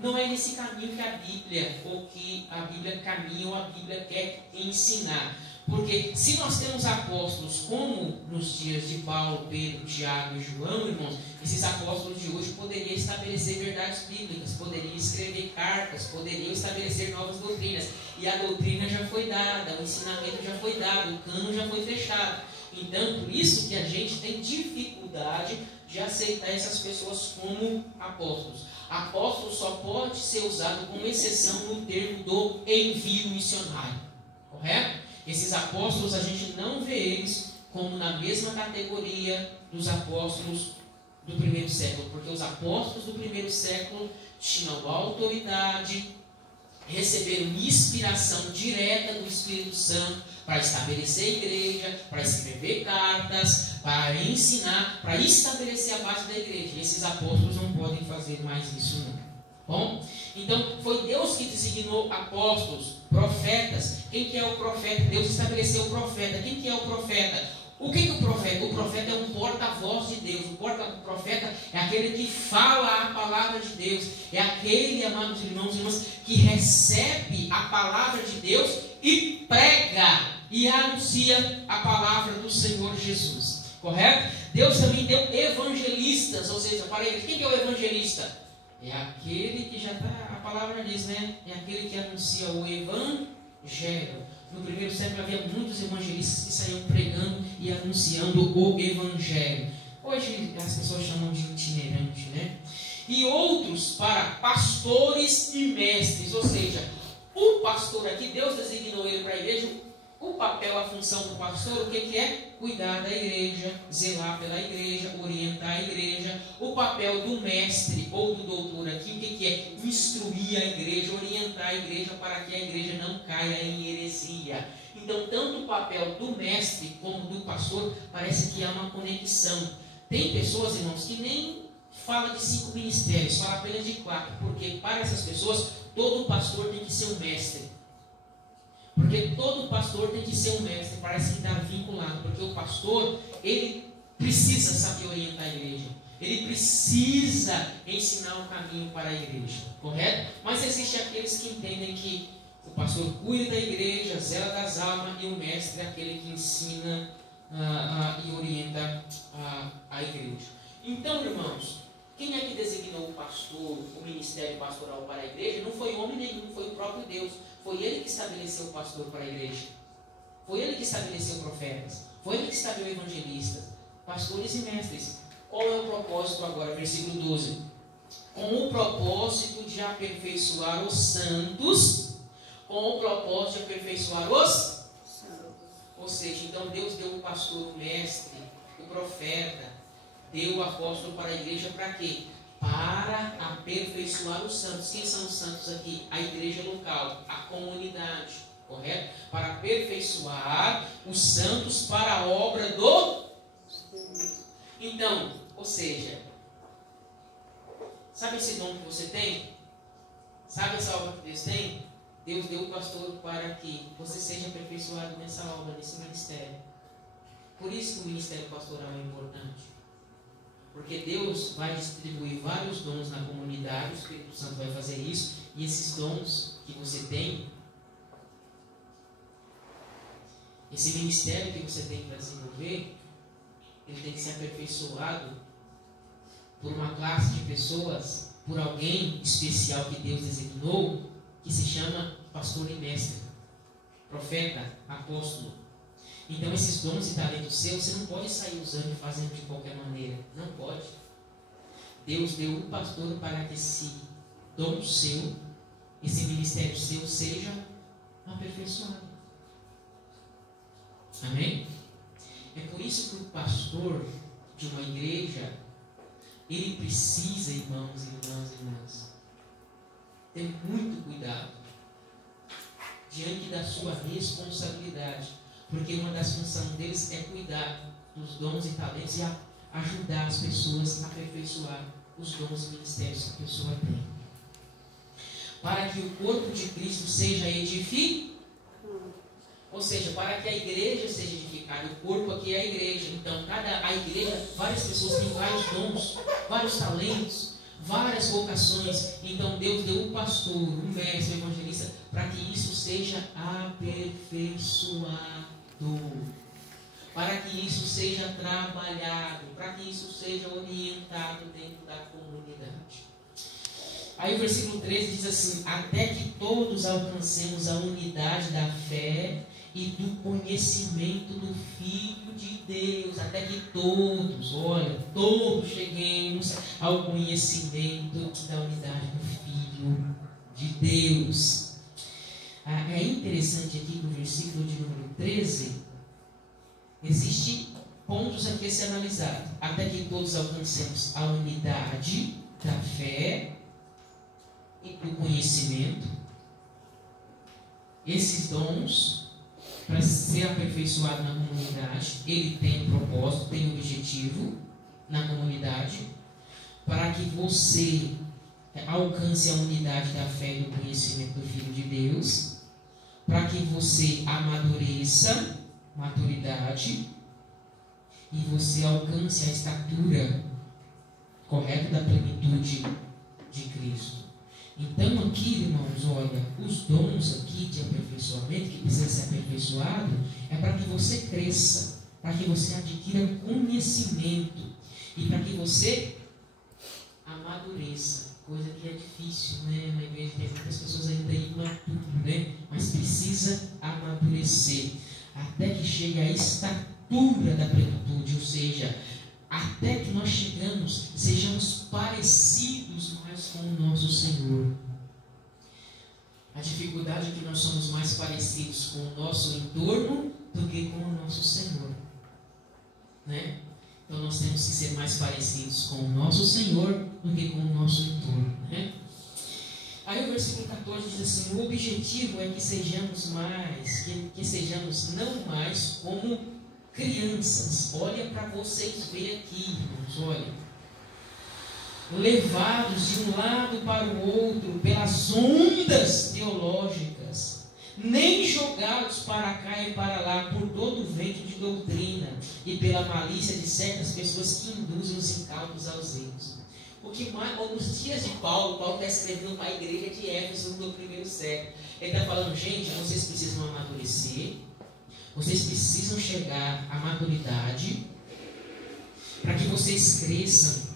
não é nesse caminho que a Bíblia, ou que a Bíblia caminha, ou a Bíblia quer ensinar. Porque se nós temos apóstolos como nos dias de Paulo, Pedro, Tiago e João, irmãos, esses apóstolos de hoje poderiam estabelecer verdades bíblicas, poderiam escrever cartas, poderiam estabelecer novas doutrinas. E a doutrina já foi dada, o ensinamento já foi dado, o cano já foi fechado. Então, por isso que a gente tem dificuldade de aceitar essas pessoas como apóstolos. Apóstolo só pode ser usado como exceção no termo do envio missionário. Correto? Esses apóstolos, a gente não vê eles como na mesma categoria dos apóstolos do primeiro século, porque os apóstolos do primeiro século tinham autoridade, receberam inspiração direta do Espírito Santo para estabelecer a igreja, para escrever cartas, para ensinar, para estabelecer a base da igreja. E esses apóstolos não podem fazer mais isso não. Bom, então foi Deus que designou apóstolos, profetas. Quem que é o profeta? Deus estabeleceu o profeta. Quem que é o profeta? O que é o profeta? O profeta é um porta-voz de Deus. O profeta é aquele que fala a palavra de Deus. É aquele, amados irmãos e irmãs, que recebe a palavra de Deus e prega e anuncia a palavra do Senhor Jesus. Correto? Deus também deu evangelistas, ou seja, para eles, quem que é o evangelista? É aquele que já está, a palavra diz, né? É aquele que anuncia o evangelho. No primeiro século havia muitos evangelistas que saíam pregando e anunciando o evangelho. Hoje as pessoas chamam de itinerante, né? E outros para pastores e mestres. Ou seja, o pastor aqui, Deus designou ele para a igreja. O papel, a função do pastor, o que é? Cuidar da igreja, zelar pela igreja, orientar a igreja. O papel do mestre ou do doutor aqui, o que é? Instruir a igreja, orientar a igreja para que a igreja não caia em heresia. Então, tanto o papel do mestre como do pastor, parece que há uma conexão. Tem pessoas, irmãos, que nem fala de 5 ministérios, fala apenas de 4, porque para essas pessoas, todo pastor tem que ser um mestre. Porque todo pastor tem que ser um mestre, parece que está vinculado, porque o pastor, ele precisa saber orientar a igreja, ele precisa ensinar o caminho para a igreja, correto? Mas existem aqueles que entendem que o pastor cuida da igreja, zela das almas, e o mestre é aquele que ensina e orienta a igreja. Então, irmãos, quem é que designou o pastor, o ministério pastoral para a igreja? Não foi homem nenhum, foi o próprio Deus. Foi Ele que estabeleceu o pastor para a igreja. Foi Ele que estabeleceu profetas. Foi Ele que estabeleceu evangelistas, pastores e mestres. Qual é o propósito agora? Versículo 12. Com o propósito de aperfeiçoar os santos. Com o propósito de aperfeiçoar os santos. Ou seja, então Deus deu o pastor, o mestre, o profeta, deu o apóstolo para a igreja para quê? Para aperfeiçoar os santos. Quem são os santos aqui? A igreja local, a comunidade, correto? Para aperfeiçoar os santos para a obra do... Então, ou seja, sabe esse dom que você tem? Sabe essa obra que Deus tem? Deus deu o pastor para que você seja aperfeiçoado nessa obra, nesse ministério. Por isso que o ministério pastoral é importante. Porque Deus vai distribuir vários dons na comunidade, o Espírito Santo vai fazer isso, e esses dons que você tem, esse ministério que você tem para desenvolver, ele tem que ser aperfeiçoado por uma classe de pessoas, por alguém especial que Deus designou, que se chama pastor e mestre, profeta, apóstolo. Então esses dons e talentos seus, você não pode sair usando e fazendo de qualquer maneira. Não pode. Deus deu um pastor para que esse dom seu, esse ministério seu, seja aperfeiçoado. Amém? É por isso que o pastor de uma igreja, ele precisa, irmãos, ter muito cuidado diante da sua responsabilidade. Porque uma das funções deles é cuidar dos dons e talentos e ajudar as pessoas a aperfeiçoar os dons e ministérios que a pessoa tem. Para que o corpo de Cristo seja edificado. Ou seja, para que a igreja seja edificada. O corpo aqui é a igreja. Então, a igreja, várias pessoas têm vários dons, vários talentos, várias vocações. Então, Deus deu um pastor, um mestre, um evangelista, para que isso seja aperfeiçoado. Para que isso seja trabalhado, para que isso seja orientado dentro da comunidade. Aí o versículo 13 diz assim: até que todos alcancemos a unidade da fé e do conhecimento do Filho de Deus. Até que todos, todos cheguemos ao conhecimento da unidade do Filho de Deus. É interessante aqui no versículo de número 13, existem pontos aqui a ser analisados. Até que todos alcancemos a unidade da fé e do conhecimento. Esses dons, para ser aperfeiçoado na comunidade, ele tem propósito, tem objetivo na comunidade, para que você alcance a unidade da fé e do conhecimento do Filho de Deus, para que você amadureça, maturidade, e você alcance a estatura correta da plenitude de Cristo. Então aqui, irmãos, olha, os dons aqui de aperfeiçoamento, que precisa ser aperfeiçoado, é para que você cresça, para que você adquira conhecimento, e para que você amadureça. Coisa que é difícil, né? Na igreja tem muitas pessoas ainda imaturas, né? Mas precisa amadurecer até que chegue à estatura da plenitude, ou seja, até que nós sejamos parecidos mais com o nosso Senhor. A dificuldade é que nós somos mais parecidos com o nosso entorno do que com o nosso Senhor. Né? Então nós temos que ser mais parecidos com o nosso Senhor do que com o nosso entorno. Né? Aí o versículo 14 diz assim: o objetivo é que sejamos mais, que sejamos não mais como crianças. Olha para vocês verem aqui, irmãos, olha. Levados de um lado para o outro pelas ondas teológicas, nem jogados para cá e para lá por todo o vento de doutrina e pela malícia de certas pessoas que induzem os incautos aos erros. O que mais, nos dias de Paulo está escrevendo para a igreja de Éfeso no primeiro século. Ele está falando: gente, vocês precisam amadurecer, vocês precisam chegar à maturidade, para que vocês cresçam.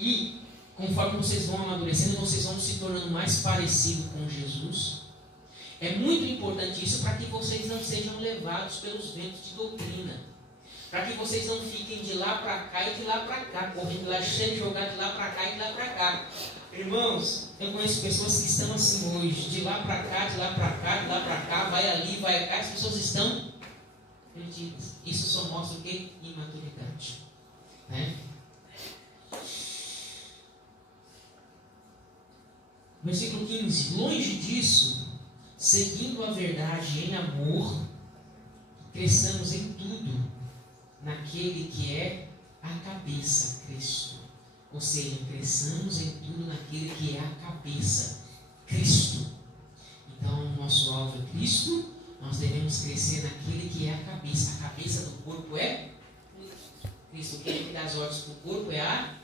E conforme vocês vão amadurecendo, vocês vão se tornando mais parecidos com Jesus. É muito importante isso para que vocês não sejam levados pelos ventos de doutrina. Para que vocês não fiquem de lá para cá e de lá para cá, correndo lá, sendo jogados de lá para cá e de lá para cá. Irmãos, eu conheço pessoas que estão assim hoje, de lá para cá, de lá para cá, de lá para cá, vai ali, vai cá, as pessoas estão perdidas. Isso só mostra o que? Imaturidade. Né? Versículo 15: longe disso, seguindo a verdade em amor, cresçamos em tudo naquele que é a cabeça, Cristo. Ou seja, cresçamos em tudo naquele que é a cabeça, Cristo. Então, o nosso alvo é Cristo, nós devemos crescer naquele que é a cabeça. A cabeça do corpo é Cristo. Quem é que dá as ordens para o corpo é a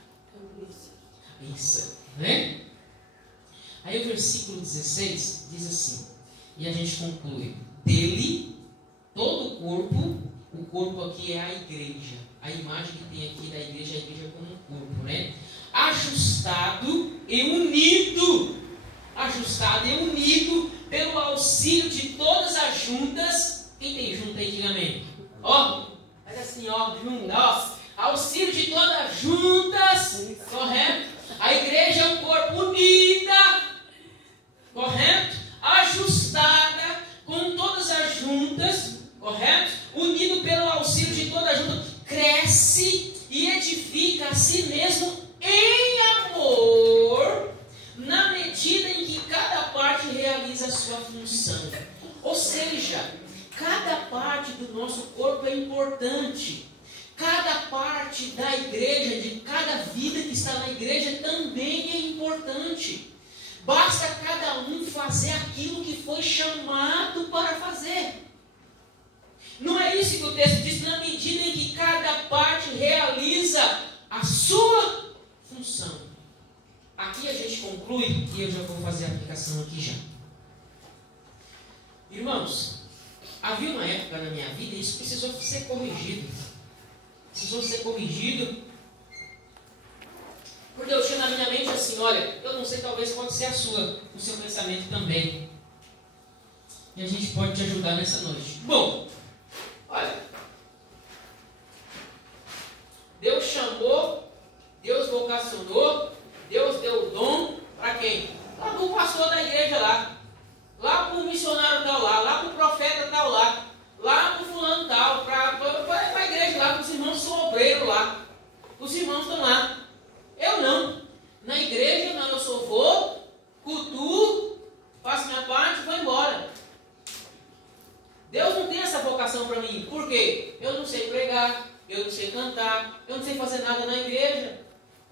cabeça. Né? Aí o versículo 16 diz assim, e a gente conclui: dele, todo o corpo aqui é a igreja. A imagem que tem aqui da igreja é a igreja como um corpo, né? Ajustado e unido pelo auxílio de todas as juntas. Quem tem junta aí, diga amém. Ó, faz assim, ó, junta, ó. Auxílio de todas as juntas, correto? A igreja é um corpo unida, correto? Ajustada com todas as juntas, correto? Unido pelo auxílio de toda a junta, cresce e edifica a si mesmo em amor, na medida em que cada parte realiza a sua função. Ou seja, cada parte do nosso corpo é importante. Cada parte da igreja, de cada vida que está na igreja também é importante. Basta cada um fazer aquilo que foi chamado para fazer. Não é isso que o texto diz? Na medida em que cada parte realiza a sua função. Aqui a gente conclui, e eu já vou fazer a aplicação aqui já. Irmãos, havia uma época na minha vida, e isso precisou ser corrigido. Porque eu tinha na minha mente assim: olha, eu não sei, talvez pode ser o seu pensamento também. E a gente pode te ajudar nessa noite. Bom, olha, Deus chamou, Deus vocacionou, Deus deu o dom para quem? Lá para o pastor da igreja lá para o missionário tal lá para o profeta tal lá para o fulano tal, para a igreja lá, para os irmãos que são obreiros lá. Os irmãos estão lá. Eu não. Na igreja não, eu só vou, cultuo, faço minha parte e vou embora. Deus não tem essa vocação para mim. Por quê? Eu não sei pregar, eu não sei cantar, eu não sei fazer nada na igreja.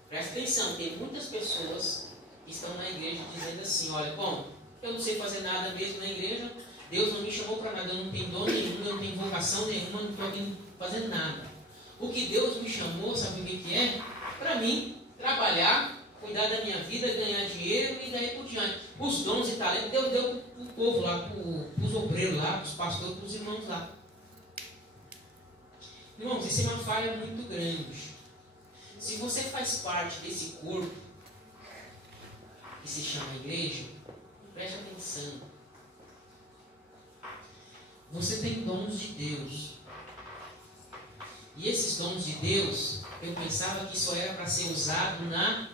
Presta atenção, tem muitas pessoas que estão na igreja dizendo assim: olha, bom, eu não sei fazer nada mesmo na igreja, Deus não me chamou para nada, eu não tenho dom nenhum, eu não tenho vocação nenhuma, eu não estou fazendo nada. O que Deus me chamou, sabe o que é? Para mim, trabalhar, cuidar da minha vida, ganhar dinheiro e daí por diante. Os dons e talentos Deus deu para o povo lá, para os obreiros lá, para os pastores, para os irmãos lá. Irmãos, isso é uma falha muito grande. Se você faz parte desse corpo que se chama igreja, preste atenção. Você tem dons de Deus. E esses dons de Deus, eu pensava que só era para ser usado na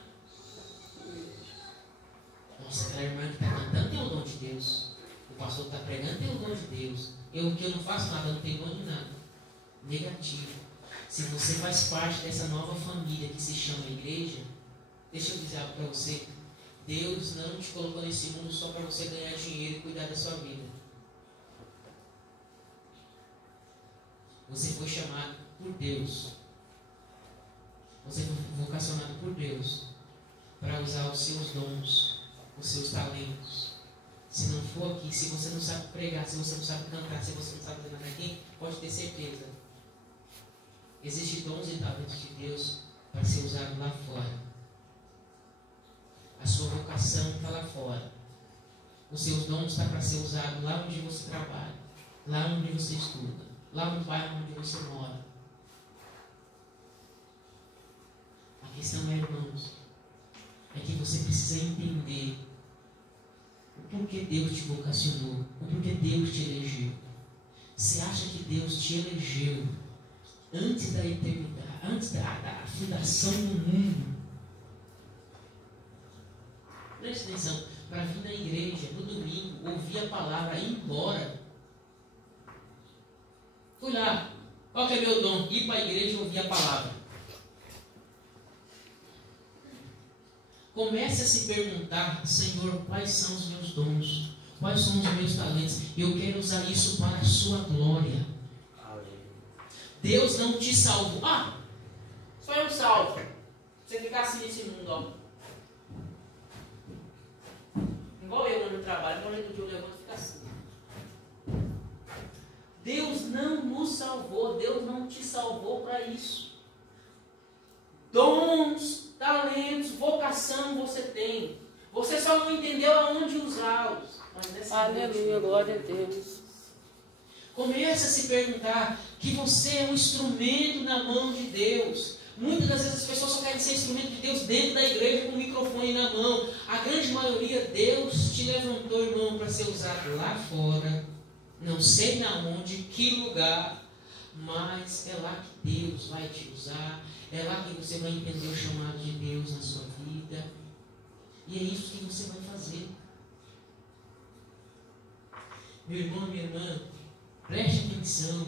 Nossa, aquela irmã que está cantando tem o dom de Deus. O pastor que está pregando tem o dom de Deus. Eu que eu não faço nada, não tenho dom de nada. Negativo. Se você faz parte dessa nova família que se chama igreja, deixa eu dizer algo para você. Deus não te colocou nesse mundo só para você ganhar dinheiro e cuidar da sua vida. Você foi chamado por Deus. Você foi vocacionado por Deus para usar os seus dons, os seus talentos. Se não for aqui, se você não sabe pregar, se você não sabe cantar, se você não sabe fazer nada aqui, pode ter certeza. Existem dons e talentos de Deus para ser usado lá fora. A sua vocação está lá fora. Os seus dons estão para ser usados lá onde você trabalha, lá onde você estuda, lá no bairro onde você mora. A questão é, irmãos, é que você precisa entender o porquê Deus te vocacionou, o porquê Deus te elegeu. Você acha que Deus te elegeu antes da eternidade, antes da fundação do mundo? Preste atenção, para vir na igreja no domingo, ouvir a palavra e ir embora. Fui lá, qual que é meu dom? Ir para a igreja e ouvir a palavra. Comece a se perguntar, Senhor, quais são os meus dons? Quais são os meus talentos? Eu quero usar isso para a sua glória. Deus não te salvou. Só eu salvo. Você ficar assim nesse mundo, ó. Igual eu lá no trabalho, no momento que eu levanto, fica assim. Deus não nos salvou, Deus não te salvou para isso. Dons, talentos, vocação você tem. Você só não entendeu aonde usá-los. Aleluia, glória a Deus. Comece a se perguntar que você é um instrumento na mão de Deus. Muitas das vezes as pessoas só querem ser instrumento de Deus dentro da igreja com o microfone na mão. A grande maioria, Deus te levantou, irmão, para ser usado lá fora. Não sei na onde, que lugar, mas é lá que Deus vai te usar. É lá que você vai entender o chamado de Deus na sua vida. E é isso que você vai fazer. Meu irmão, minha irmã, preste atenção.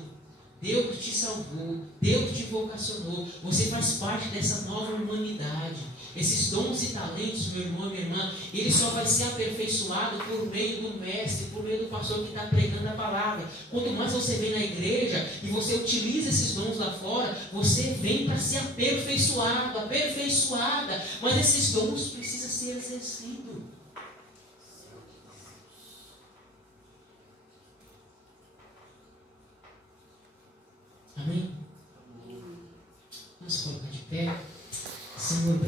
Deus te salvou, Deus te vocacionou, você faz parte dessa nova humanidade. Esses dons e talentos, meu irmão e minha irmã, ele só vai ser aperfeiçoado por meio do mestre, por meio do pastor que está pregando a palavra. Quanto mais você vem na igreja e você utiliza esses dons lá fora, você vem para ser aperfeiçoado, aperfeiçoada. Mas esses dons precisam ser exercidos. Amém? Vamos colocar de pé. Senhor,